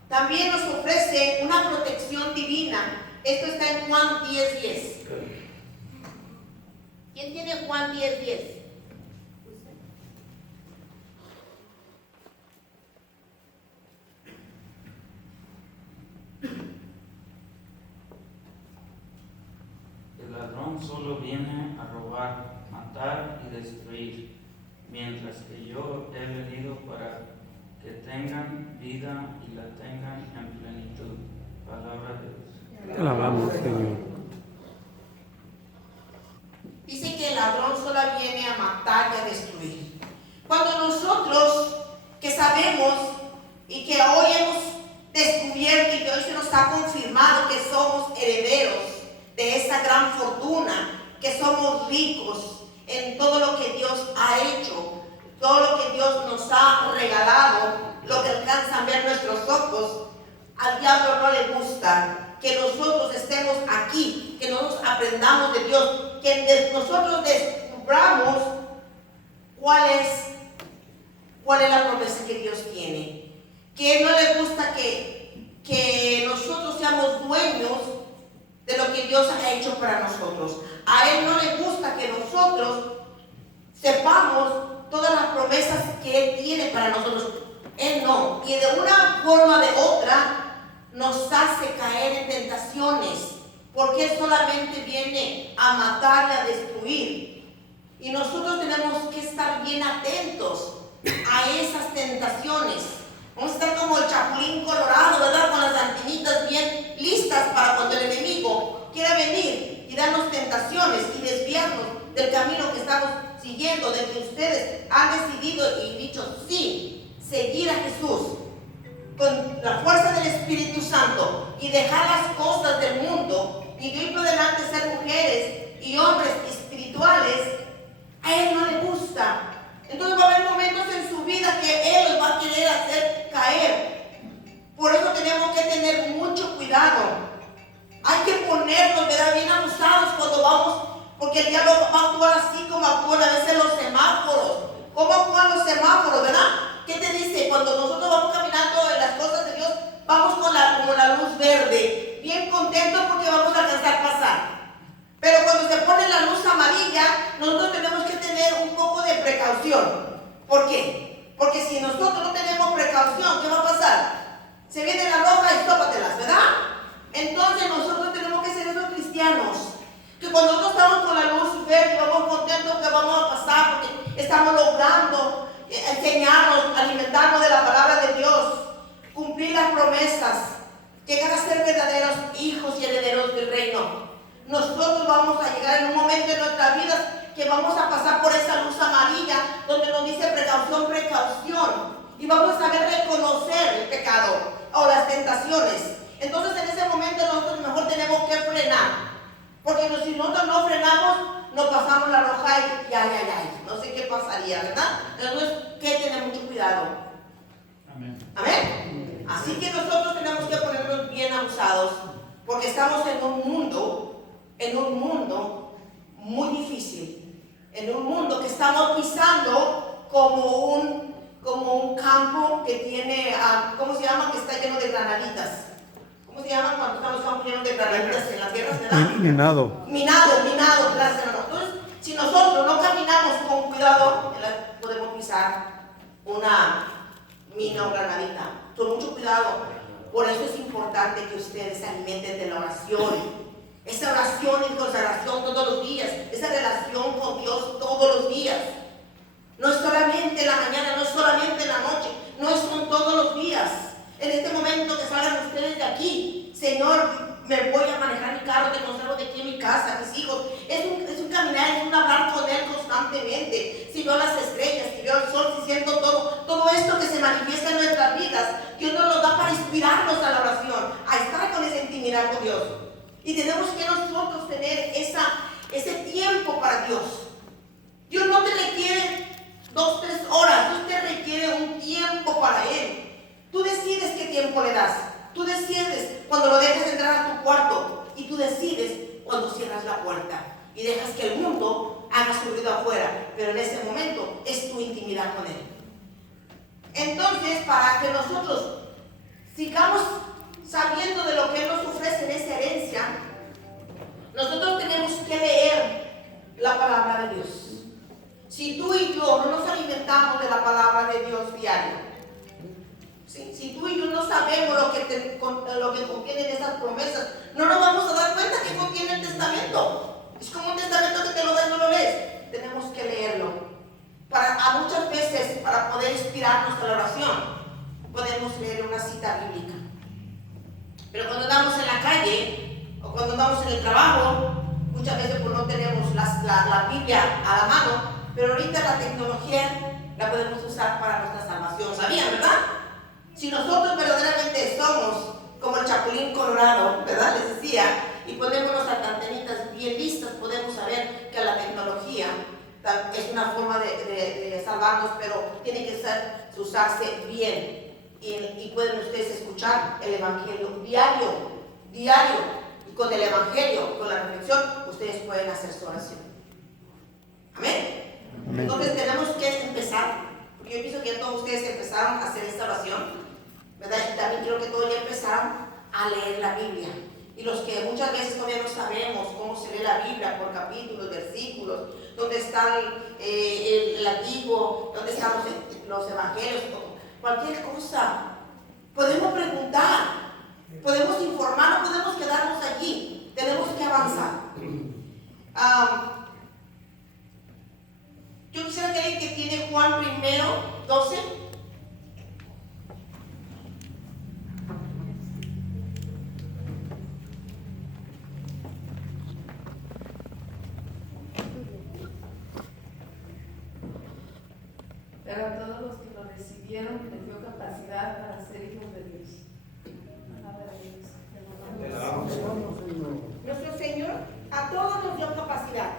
También nos ofrece una protección divina. Esto está en Juan 10:10. ¿Quién tiene Juan 10:10? El ladrón solo viene a robar, matar y destruir, mientras que yo he venido para que tengan vida y la tengan en plenitud. Palabra de Dios. Te alabamos, Señor. Dice que el ladrón solo viene a matar y a destruir. Cuando nosotros que sabemos y que hoy hemos descubierto y que hoy se nos ha confirmado que somos herederos de esa gran fortuna, que somos ricos en todo lo que Dios ha hecho, todo lo que Dios nos ha regalado, lo que alcanzan a ver nuestros ojos, al diablo no le gusta que nosotros estemos aquí, que nosotros aprendamos de Dios, que nosotros descubramos cuál es la promesa que Dios tiene. Que no le gusta que nosotros seamos dueños de lo que Dios ha hecho para nosotros. A Él no le gusta que nosotros sepamos todas las promesas que Él tiene para nosotros. Él no. Y de una forma o de otra nos hace caer en tentaciones, porque Él solamente viene a matar y a destruir. Y nosotros tenemos que estar bien atentos a esas tentaciones. Vamos a estar como el chapulín colorado, ¿verdad? Con las antenitas bien listas para cuando el enemigo quiera venir y darnos tentaciones y desviarnos del camino que estamos siguiendo, del que ustedes han decidido y dicho sí, seguir a Jesús con la fuerza del Espíritu Santo y dejar las cosas del mundo y de ir por delante ser mujeres y hombres espirituales. A Él no le gusta. Entonces va a haber momentos en su vida que Él los va a querer hacer caer. Por eso tenemos que tener mucho cuidado. Hay que ponernos, ¿verdad?, bien abusados cuando vamos, porque el diablo va a actuar así como actúan a veces los semáforos. ¿Cómo actúan los semáforos, verdad? ¿Qué te dice? Cuando nosotros vamos caminando en las cosas de Dios, vamos como la luz verde, bien contentos porque vamos a alcanzar a pasar. Pero cuando se pone la luz amarilla, nosotros tenemos que tener un poco de precaución. ¿Por qué? Porque si nosotros no tenemos precaución, ¿qué va a pasar? Se viene la roja y tópatelas, ¿verdad? Entonces nosotros tenemos que ser esos cristianos que cuando nosotros estamos con la luz verde, vamos contentos que vamos a pasar porque estamos logrando enseñarnos, alimentarnos de la palabra de Dios, cumplir las promesas, llegar a ser verdaderos hijos y herederos del reino. Nosotros vamos a llegar en un momento de nuestras vidas que vamos a pasar por esa luz amarilla donde nos dice precaución, precaución. y vamos a saber reconocer el pecado o las tentaciones. Entonces en ese momento nosotros mejor tenemos que frenar, porque si nosotros no frenamos, nos pasamos la roja y ay, no sé qué pasaría, ¿verdad? Entonces, que tener mucho cuidado. Amén. Amén. Así que nosotros tenemos que ponernos bien abusados, porque estamos en un mundo muy difícil, en un mundo que estamos pisando como un campo que tiene, ¿cómo se llama? Que está lleno de granaditas. ¿Cómo se llama cuando estamos campos llenos de granaditas en las tierras, verdad? Minado. Minado, gracias. Entonces, si nosotros no caminamos con cuidado, podemos pisar una mina o granadita. Con mucho cuidado. Por eso es importante que ustedes se alimenten de la oración. Esa oración y consagración todos los días. Esa relación con Dios todos los días. No es solamente en la mañana, no es solamente en la noche, no son todos los días. En este momento que salgan ustedes de aquí, Señor, me voy a manejar mi carro, te conservo de aquí en mi casa, mis hijos. Es un caminar, es un hablar con Él constantemente. Si veo las estrellas, si veo el sol, si siento todo esto que se manifiesta en nuestras vidas, Dios nos lo da para inspirarnos a la oración, a estar con esa intimidad con Dios. Y tenemos que nosotros tener ese tiempo para Dios. Dios no te requiere 2, 3 horas, Dios te requiere un tiempo para Él. Tú decides qué tiempo le das. Tú decides cuando lo dejas entrar a tu cuarto. Y tú decides cuando cierras la puerta y dejas que el mundo haga su ruido afuera. Pero en ese momento es tu intimidad con Él. Entonces, para que nosotros sigamos sabiendo de lo que Él nos ofrece en esa herencia, nosotros tenemos que leer la palabra de Dios. Si tú y yo no nos alimentamos de la palabra de Dios diario, si tú y yo no sabemos lo que contienen esas promesas, no nos vamos a dar cuenta que contiene el testamento. Es como un testamento que te lo da y no lo lees. Tenemos que leerlo. A muchas veces, para poder inspirarnos a la oración, podemos leer una cita bíblica. Pero cuando andamos en la calle o cuando andamos en el trabajo, muchas veces pues no tenemos la Biblia a la mano, pero ahorita la tecnología la podemos usar para nuestra salvación. ¿Sabían, verdad? Si nosotros verdaderamente somos como el Chapulín Colorado, ¿verdad? Les decía, y ponemos nuestras antenitas bien listas, podemos saber que la tecnología es una forma de salvarnos, pero tiene que usarse bien. Y pueden ustedes escuchar el Evangelio diario. Y con el Evangelio, con la reflexión, ustedes pueden hacer su oración. Amén. Entonces tenemos que empezar, porque yo pienso que ya todos ustedes empezaron a hacer esta oración, ¿verdad? Y también creo que todos ya empezaron a leer la Biblia. Y los que muchas veces todavía no sabemos cómo se lee la Biblia por capítulos, versículos, dónde está el Antiguo, dónde están los Evangelios, cualquier cosa, podemos preguntar, podemos informar, no podemos quedarnos allí, tenemos que avanzar. Yo quisiera que alguien que tiene Juan 1:12. Pero a todos los que lo recibieron les dio capacidad para ser hijos de Dios. Nuestro Señor a todos nos dio capacidad.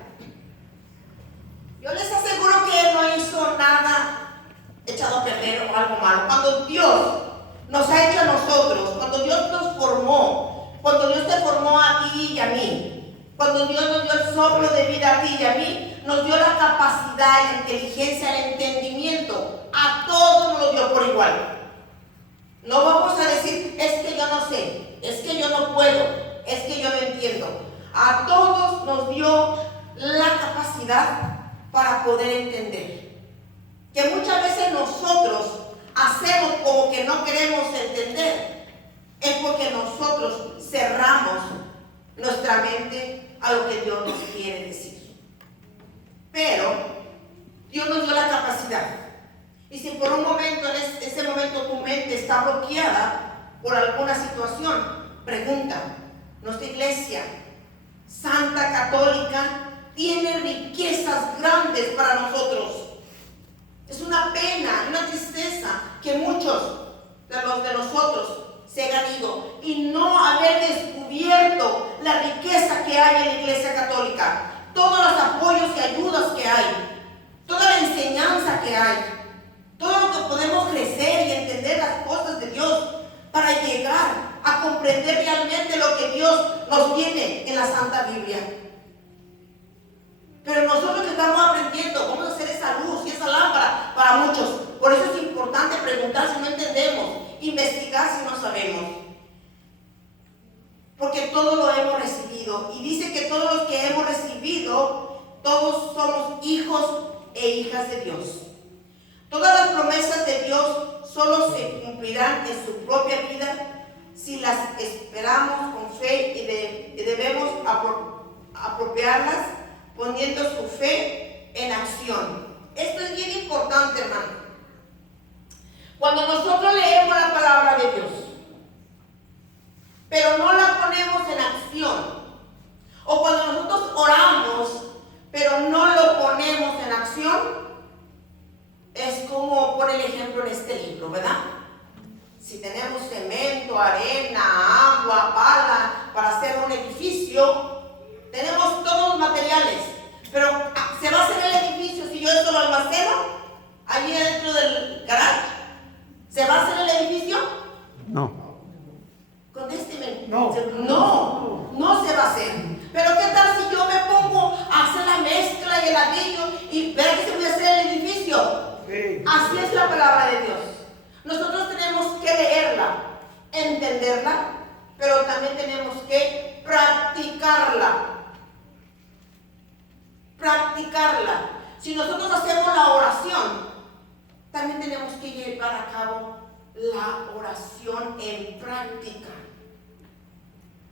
Yo les aseguro que Él no hizo nada echado a perder o algo malo. Cuando Dios nos ha hecho a nosotros, cuando Dios nos formó, cuando Dios te formó a ti y a mí, cuando Dios nos dio el soplo de vida a ti y a mí, nos dio la capacidad, la inteligencia, el entendimiento. A todos nos lo dio por igual. No vamos a decir, es que yo no sé, es que yo no puedo, es que yo no entiendo. A todos nos dio la capacidad para poder entender. Que muchas veces nosotros hacemos como que no queremos entender. Es porque nosotros cerramos nuestra mente a lo que Dios nos quiere decir. Pero Dios nos dio la capacidad. Y si por un momento, en ese momento tu mente está bloqueada por alguna situación, pregunta. Nuestra iglesia Santa Católica tiene riquezas grandes para nosotros. Es una pena, una tristeza que muchos de nosotros se han ido y no haber descubierto la riqueza que hay en la Iglesia Católica, todos los apoyos y ayudas que hay, toda la enseñanza que hay, todo lo que podemos crecer y entender las cosas de Dios para llegar a comprender realmente lo que Dios nos tiene en la Santa Biblia. Pero nosotros que estamos aprendiendo, vamos a hacer esa luz y esa lámpara para muchos. Por eso es importante preguntar si no entendemos, investigar si no sabemos. Porque todo lo hemos recibido. Y dice que todos los que hemos recibido, todos somos hijos e hijas de Dios. Todas las promesas de Dios solo se cumplirán en su propia vida si las esperamos con fe y debemos apropiarlas poniendo su fe en acción. Esto es bien importante, hermano. Cuando nosotros leemos la palabra de Dios, pero no la ponemos en acción, o cuando nosotros oramos, pero no lo ponemos en acción, es como pone el ejemplo en este libro, ¿verdad? Si tenemos cemento, arena, agua, pala para hacer un edificio, tenemos todos los materiales, pero ¿se va a hacer el edificio si yo esto lo almaceno allí dentro del garage? ¿Se va a hacer el edificio? No. Contésteme. No. No se va a hacer. Pero ¿qué tal si yo me pongo a hacer la mezcla y el ladrillo y verá que se puede hacer el edificio? Sí. Así es la palabra de Dios. Nosotros tenemos que leerla, entenderla, pero también tenemos que practicarla. Practicarla. Si nosotros hacemos la oración, también tenemos que llevar a cabo la oración en práctica.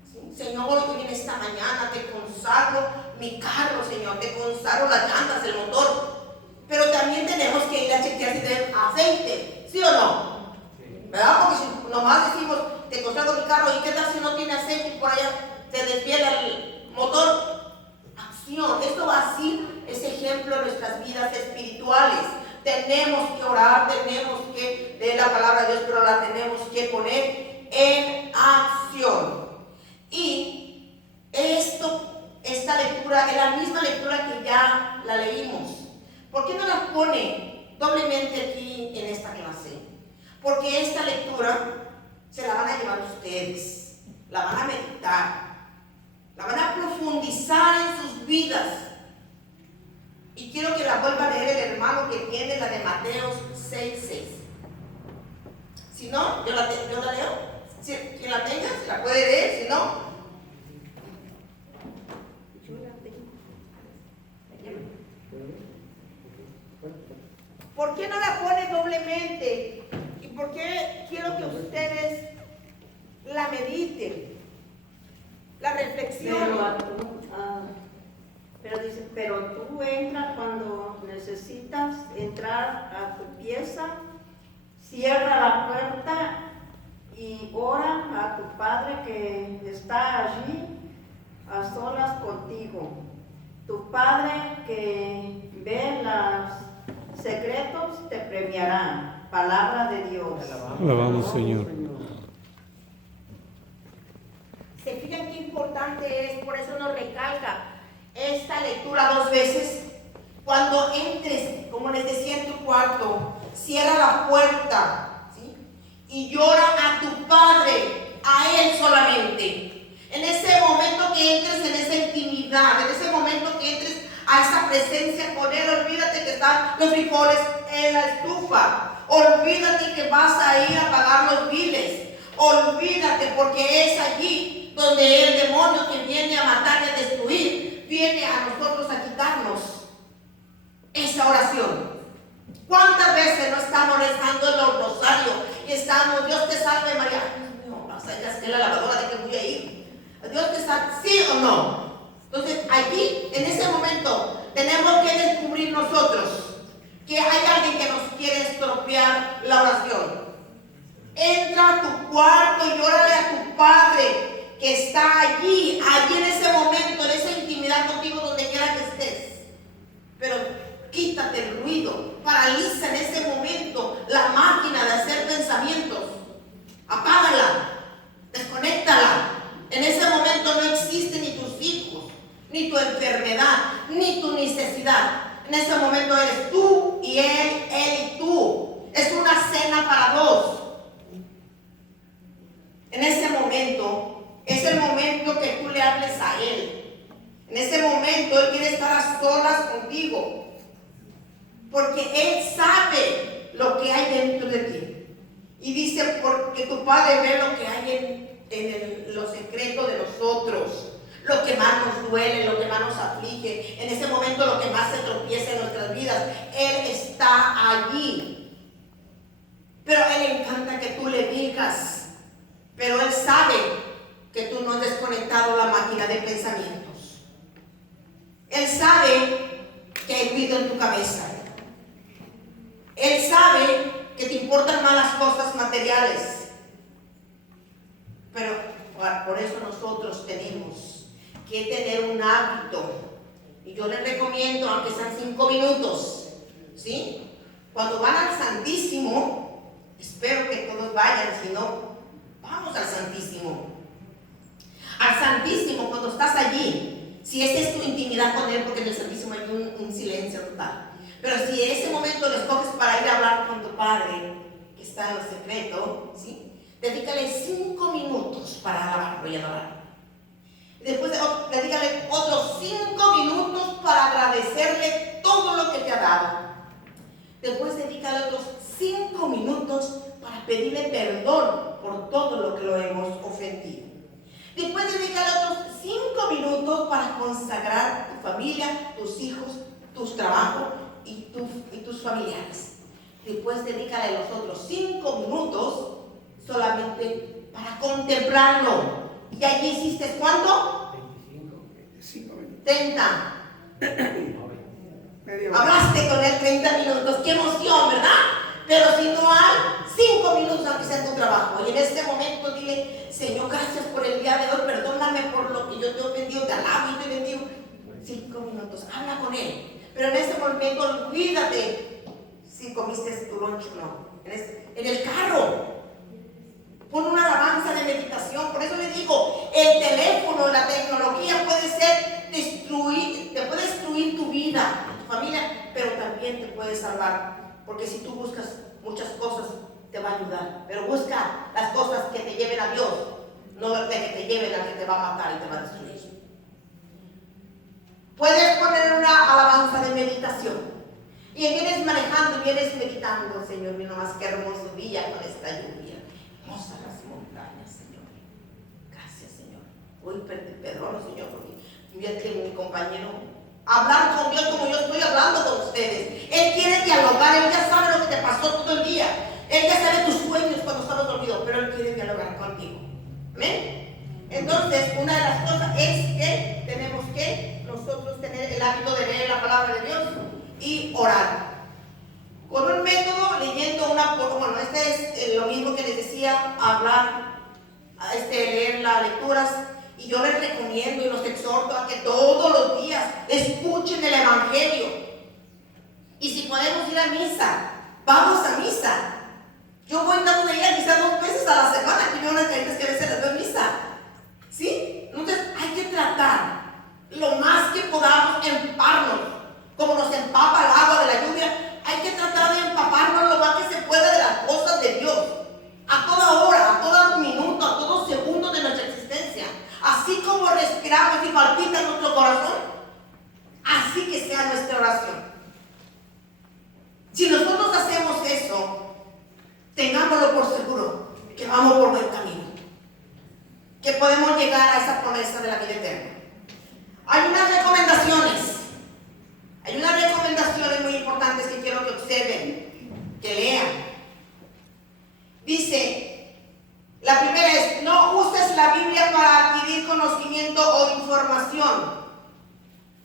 ¿Sí? Señor, hoy en esta mañana te consagro mi carro, Señor, te consagro las llantas, el motor. Pero también tenemos que ir a chequear si tiene aceite, ¿sí o no? ¿Verdad? Porque si nomás decimos, te consagro mi carro, ¿y qué tal si no tiene aceite y por allá se desviela el motor? Acción. Esto va así, es ejemplo de nuestras vidas espirituales. Tenemos que orar, tenemos que leer la palabra de Dios, pero la tenemos que poner en acción. Y esta lectura es la misma lectura que ya la leímos. ¿Por qué no la pone doblemente aquí en esta clase? Porque esta lectura se la van a llevar ustedes, la van a meditar, la van a profundizar en sus vidas. Y quiero que la vuelva a leer el hermano que tiene la de Mateo 6:6. Si no, yo la leo. Quien la tenga, se la puede leer, si no. ¿Por qué no la pone doblemente? ¿Y por qué quiero que ustedes la mediten? La reflexión. Pero dice, pero tú entras cuando necesitas entrar a tu pieza, cierra la puerta y ora a tu Padre que está allí a solas contigo. Tu Padre que ve los secretos te premiará. Palabra de Dios. Alabamos, Señor. ¿Se fijan qué importante es? Por eso nos recalca esta lectura 2 veces. Cuando entres, como les decía, en tu cuarto, cierra la puerta, ¿sí? Y llora a tu Padre, a Él solamente. En ese momento que entres en esa intimidad, en ese momento que entres a esa presencia con Él, olvídate que están los frijoles en la estufa. Olvídate que vas a ir a pagar los biles. Olvídate, porque es allí donde el demonio que viene a matar y a destruir, viene a nosotros a quitarnos esa oración. ¿Cuántas veces no estamos rezando el rosario y estamos, Dios te salve María? Ay, no, vas a ir a hacer la lavadora, ¿de qué voy a ir? Dios te salve, ¿sí o no? Entonces allí, en ese momento, tenemos que descubrir nosotros que hay alguien que nos quiere estropear la oración. Entra a tu cuarto y órale a tu Padre que está allí en ese momento, en esa intimidad contigo, donde quiera que estés. Pero quítate el ruido, paraliza en ese momento la máquina de hacer pensamientos, apágala, desconéctala. En ese momento no existen ni tus hijos, ni tu enfermedad, ni tu necesidad. En ese momento eres tú y él y tú. Es una cena para dos. En ese momento es el momento que tú le hables a él. En ese momento él quiere estar a solas contigo, porque él sabe lo que hay dentro de ti. Y dice, porque tu Padre ve lo que hay en lo secreto de nosotros, lo que más nos duele, lo que más nos aflige, en ese momento lo que más se tropieza en nuestras vidas. Él está allí. Pero a él le encanta que tú le digas, pero él sabe que tú no has desconectado la máquina de pensamientos. Él sabe que hay ruido en tu cabeza. Él sabe que te importan más las cosas materiales. Pero por eso nosotros tenemos que tener un hábito. Y yo les recomiendo, aunque sean 5 minutos, ¿sí? Cuando van al Santísimo, espero que todos vayan, si no, vamos al Santísimo. Al Santísimo, cuando estás allí, si esa es tu intimidad con Él, porque en el Santísimo hay un silencio total. Pero si en ese momento lo escoges para ir a hablar con tu Padre, que está en lo secreto, ¿sí? Dedícale 5 minutos para alabarlo y adorarlo. Después dedícale otros 5 minutos para agradecerle todo lo que te ha dado. Después dedícale otros 5 minutos para pedirle perdón por todo lo que lo hemos ofendido. Después dedícale otros 5 minutos para consagrar tu familia, tus hijos, tus trabajos y tus familiares. Después dedícale los otros 5 minutos solamente para contemplarlo. ¿Y allí hiciste cuánto? 25 minutos. 30. Hablaste con él 30 minutos. ¡Qué emoción!, ¿verdad? Pero si no hay 5 minutos, aunque sea en tu trabajo, y en este momento dile, Señor, gracias por el día de hoy, perdóname por lo que yo te he ofendido, te alabo y te bendigo. 5 minutos, habla con él. Pero en este momento olvídate si comiste tu lunch o no. En el carro, pon una alabanza de meditación. Por eso le digo, el teléfono, la tecnología puede te puede destruir tu vida, tu familia, pero también te puede salvar. Porque si tú buscas muchas cosas, te va a ayudar. Pero busca las cosas que te lleven a Dios, no de que te lleven a que te va a matar y te va a destruir. Puedes poner una alabanza de meditación. Y vienes manejando, vienes meditando, Señor, mira más que hermoso día con esta lluvia. Hermosas las montañas, Señor. Gracias, Señor. Hoy perdono, Señor, porque mira que mi compañero hablar con Dios como yo estoy hablando con ustedes. Él quiere dialogar, Él ya sabe lo que te pasó todo el día. Él ya sabe tus sueños cuando estabas dormido, pero Él quiere dialogar contigo. ¿Amén? Entonces, una de las cosas es que tenemos que nosotros tener el hábito de leer la palabra de Dios y orar. Con un método, leyendo bueno, este es lo mismo que les decía, hablar, leer las lecturas. Y yo les recomiendo y los exhorto a que todos los días escuchen el Evangelio. Y si podemos ir a misa, vamos a misa. Yo voy dando de ir a misa 2 veces a la semana, que veo unas caritas que a veces las veo en misa. ¿Sí? Entonces hay que tratar lo más que podamos empaparnos, como nos empapa el agua de la lluvia. Hay que tratar de empaparnos lo más que se pueda de las cosas de Dios. A toda hora, a todo minuto, a todo segundo de nuestra existencia. Así como respiramos y palpita nuestro corazón, así que sea nuestra oración. Si nosotros hacemos eso, tengámoslo por seguro que vamos por buen camino, que podemos llegar a esa promesa de la vida eterna. Hay unas recomendaciones muy importantes que quiero que observen, que lean. Dice, la primera es, no uses la Biblia para adquirir conocimiento o información,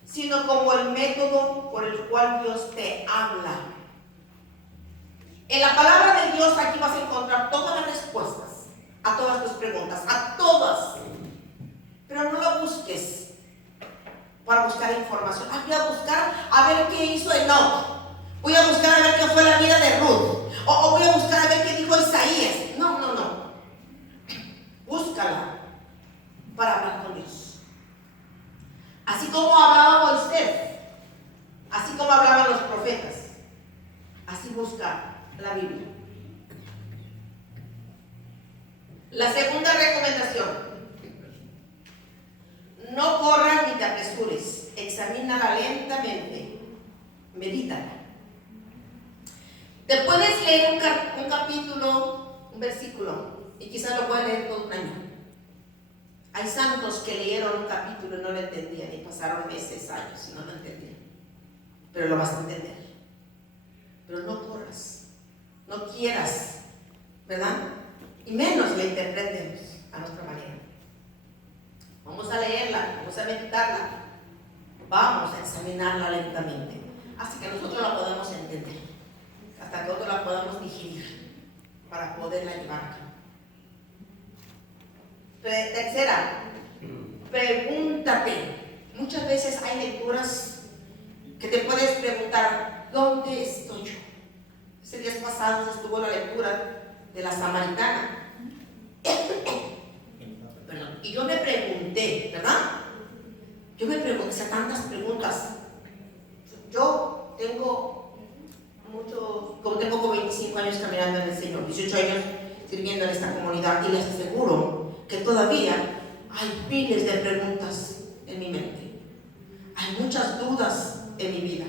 sino como el método por el cual Dios te habla. En la palabra de Dios aquí vas a encontrar todas las respuestas a todas tus preguntas, a todas. Pero no lo busques para buscar buscar información. Voy a buscar a ver qué hizo Enoch. Voy a buscar a ver qué fue la vida de Ruth. O voy a buscar a ver qué dijo Isaías. No. Búscala para hablar con Dios. Así como hablaba Moisés, así como hablaban los profetas, así busca la Biblia. La segunda recomendación: no corras ni te apresures, examínala lentamente, medítala. Te puedes leer un capítulo, un versículo, y quizás lo puedas leer todo un año. Hay santos que leyeron un capítulo y no lo entendían, y pasaron meses, años y no lo entendían. Pero lo vas a entender. Pero no corras, no quieras, ¿verdad? Y menos la interpretemos a nuestra manera. Vamos a leerla, vamos a meditarla, vamos a examinarla lentamente, hasta que nosotros la podamos entender, hasta que nosotros la podamos digerir, para poderla llevar a cabo. Tercera, pregúntate. Muchas veces hay lecturas que te puedes preguntar: ¿dónde estoy yo? Ese días pasados estuvo la lectura de la Samaritana. Perdón. Y yo me pregunté, ¿verdad? Yo me pregunté, hice tantas preguntas. Yo tengo como 25 años caminando en el Señor, 18 años sirviendo en esta comunidad, y les aseguro que todavía hay miles de preguntas en mi mente. Hay muchas dudas en mi vida.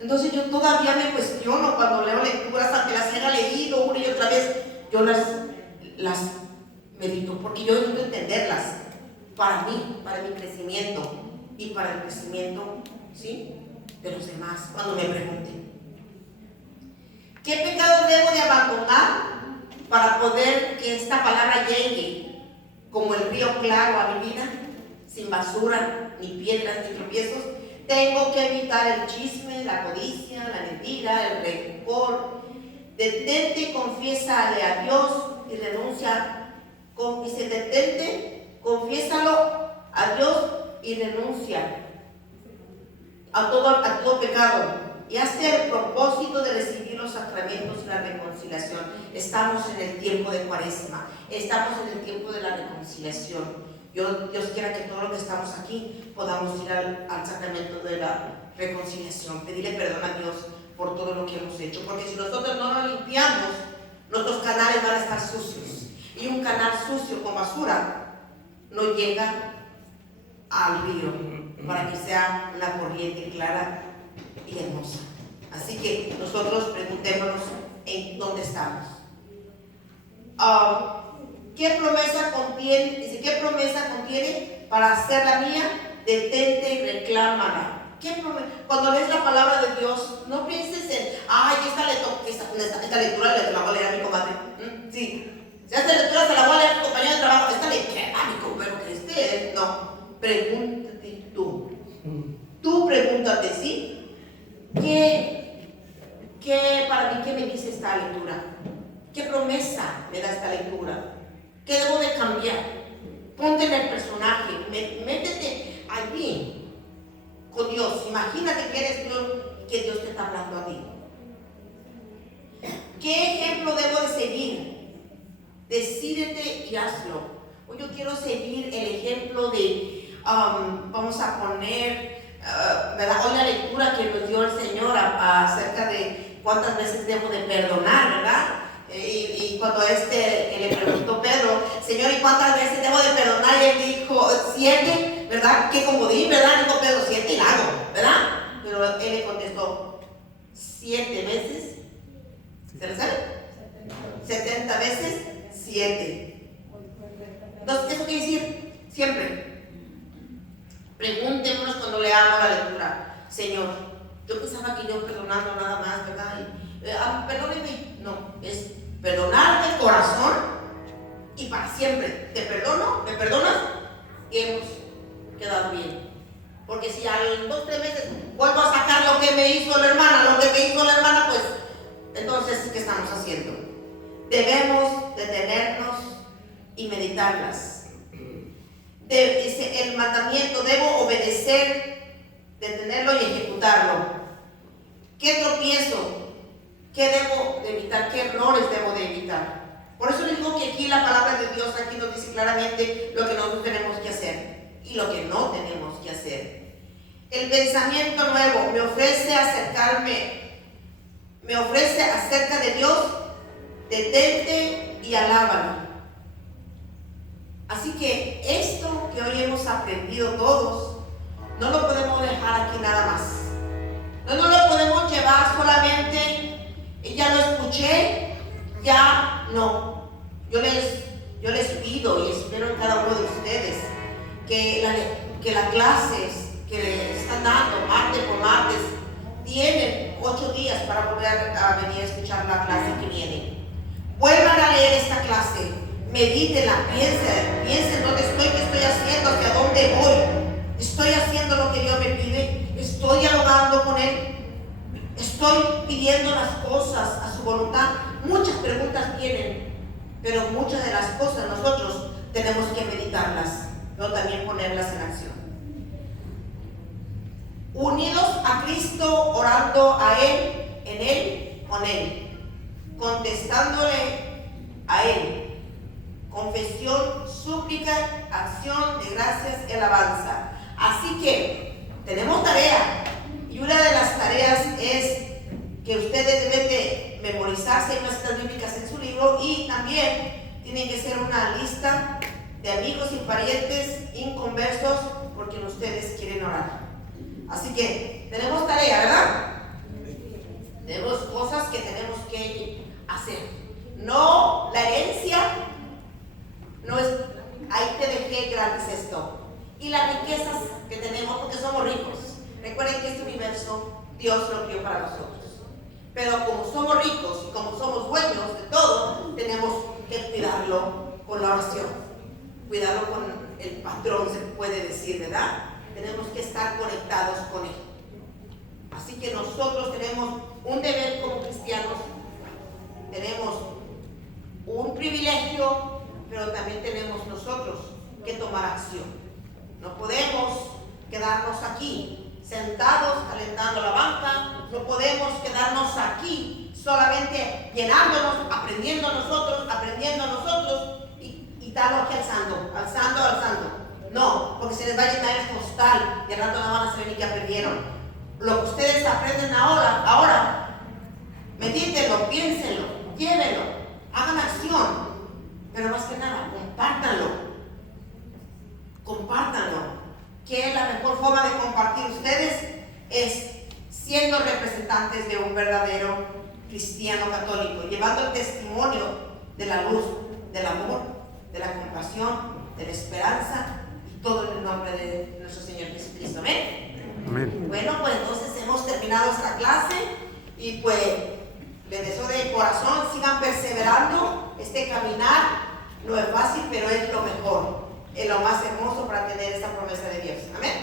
Entonces yo todavía me cuestiono cuando leo lecturas, aunque las haya leído una y otra vez, yo las medito, porque yo necesito entenderlas para mí, para mi crecimiento y para el crecimiento, ¿sí?, de los demás. Cuando me pregunten, ¿qué pecado debo de abandonar para poder que esta palabra llegue como el río claro a mi vida, sin basura, ni piedras, ni tropiezos? Tengo que evitar el chisme, la codicia, la mentira, el rencor. Detente, confiésale a Dios y renuncia. Confiésalo a Dios y renuncia a todo pecado. Y hazte el propósito de recibir los sacramentos y la reconciliación. Estamos en el tiempo de Cuaresma, estamos en el tiempo de la reconciliación. Dios quiera que todos los que estamos aquí podamos ir al sacramento de la reconciliación, pedirle perdón a Dios por todo lo que hemos hecho, porque si nosotros no lo limpiamos, nuestros canales van a estar sucios, y un canal sucio con basura no llega al río para que sea una corriente clara y hermosa. Así que nosotros preguntémonos en dónde estamos. ¿Qué promesa contiene? Dice, ¿qué promesa contiene para hacer la mía? Detente y reclámala. Cuando lees la palabra de Dios, no pienses en, esta lectura la voy a leer a mi comadre. Sí, si esta lectura se la voy a leer a mi compañero de trabajo, esta lectura a mi compañero que no, pregúntate tú. Tú pregúntate, ¿sí? Para mí, ¿qué me dice esta lectura? ¿Qué promesa me da esta lectura? ¿Qué debo de cambiar? Ponte en el personaje, métete allí con Dios. Imagínate que eres Dios y que Dios te está hablando a ti. ¿Qué ejemplo debo de seguir? Decídete y hazlo. Hoy yo quiero seguir el ejemplo de, vamos a poner, ¿verdad? Hoy la lectura que nos dio el Señor acerca de cuántas veces debo de perdonar, ¿verdad? Y cuando le preguntó Pedro, Señor, ¿y cuántas veces debo de perdonar? Y él dijo, 7, ¿verdad? Qué comodín, ¿verdad? Dijo Pedro, 7 y la hago, ¿verdad? Pero él le contestó, 7 veces, ¿se le sabe? 70 veces 7. Entonces, eso quiere decir, siempre, preguntémonos cuando leamos la lectura, Señor, yo pensaba que yo perdonando nada más, ¿verdad? Perdóneme. No, es perdonar de corazón y para siempre. Te perdono, me perdonas y hemos quedado bien. Porque si al 2 o 3 meses vuelvo a sacar lo que me hizo la hermana, pues entonces, ¿qué estamos haciendo? Debemos detenernos y meditarlas. el mandamiento, debo obedecer, detenerlo y ejecutarlo. ¿Qué tropiezo? ¿Qué debo de evitar? ¿Qué errores debo de evitar? Por eso le digo que aquí la palabra de Dios aquí nos dice claramente lo que nosotros tenemos que hacer y lo que no tenemos que hacer. El pensamiento nuevo me ofrece acerca de Dios, detente y alábalo. Así que esto que hoy hemos aprendido todos, no lo podemos dejar aquí nada más. No lo podemos llevar solamente, ya lo escuché, ya no. Yo les pido y espero en cada uno de ustedes que las clases que le están dando martes por martes tienen 8 días para volver a venir a escuchar la clase que viene. Vuelvan a leer esta clase, medítenla, piensen dónde estoy, qué estoy haciendo, hacia dónde voy. Estoy haciendo lo que Dios me pide, estoy dialogando con Él, estoy pidiendo las cosas a su voluntad. Muchas preguntas vienen, pero muchas de las cosas nosotros tenemos que meditarlas, pero también ponerlas en acción. Unidos a Cristo, orando a Él, en Él, con Él, contestándole a Él, confesión, súplica, acción de gracias y alabanza. Así que tenemos tarea, y una de las tareas es que ustedes deben de memorizarse unas citas bíblicas en su libro, y también tienen que ser una lista de amigos y parientes inconversos porque ustedes quieren orar. Así que tenemos tarea, ¿verdad? Tenemos cosas que tenemos que hacer. No, la herencia no es, ahí te dejé gratis esto. Y las riquezas que tenemos porque somos ricos. Recuerden que este universo Dios lo crió para nosotros. Pero como somos ricos y como somos dueños de todo, tenemos que cuidarlo con la oración. Cuidarlo con el patrón, se puede decir, ¿verdad? Tenemos que estar conectados con Él. Así que nosotros tenemos un deber como cristianos, tenemos un privilegio, pero también tenemos nosotros que tomar acción. No podemos quedarnos aquí sentados calentando la banca, no podemos quedarnos aquí solamente llenándonos, aprendiendo nosotros y estarlo aquí alzando. No, porque se les va a llenar el costal y al rato no van a saber ni qué aprendieron. Lo que ustedes aprenden ahora, medítenlo, piénsenlo, llévenlo, hagan acción, pero más que nada, compártanlo. ¿Qué es la mejor forma de compartir ustedes? Es siendo representantes de un verdadero cristiano católico, llevando el testimonio de la luz, del amor, de la compasión, de la esperanza, y todo en el nombre de nuestro Señor Jesucristo. ¿Amén? Amén. Bueno, pues entonces hemos terminado esta clase y pues les deseo de corazón, sigan perseverando. Este caminar no es fácil, pero es lo mejor, es lo más hermoso para tener esta promesa de Dios. Amén.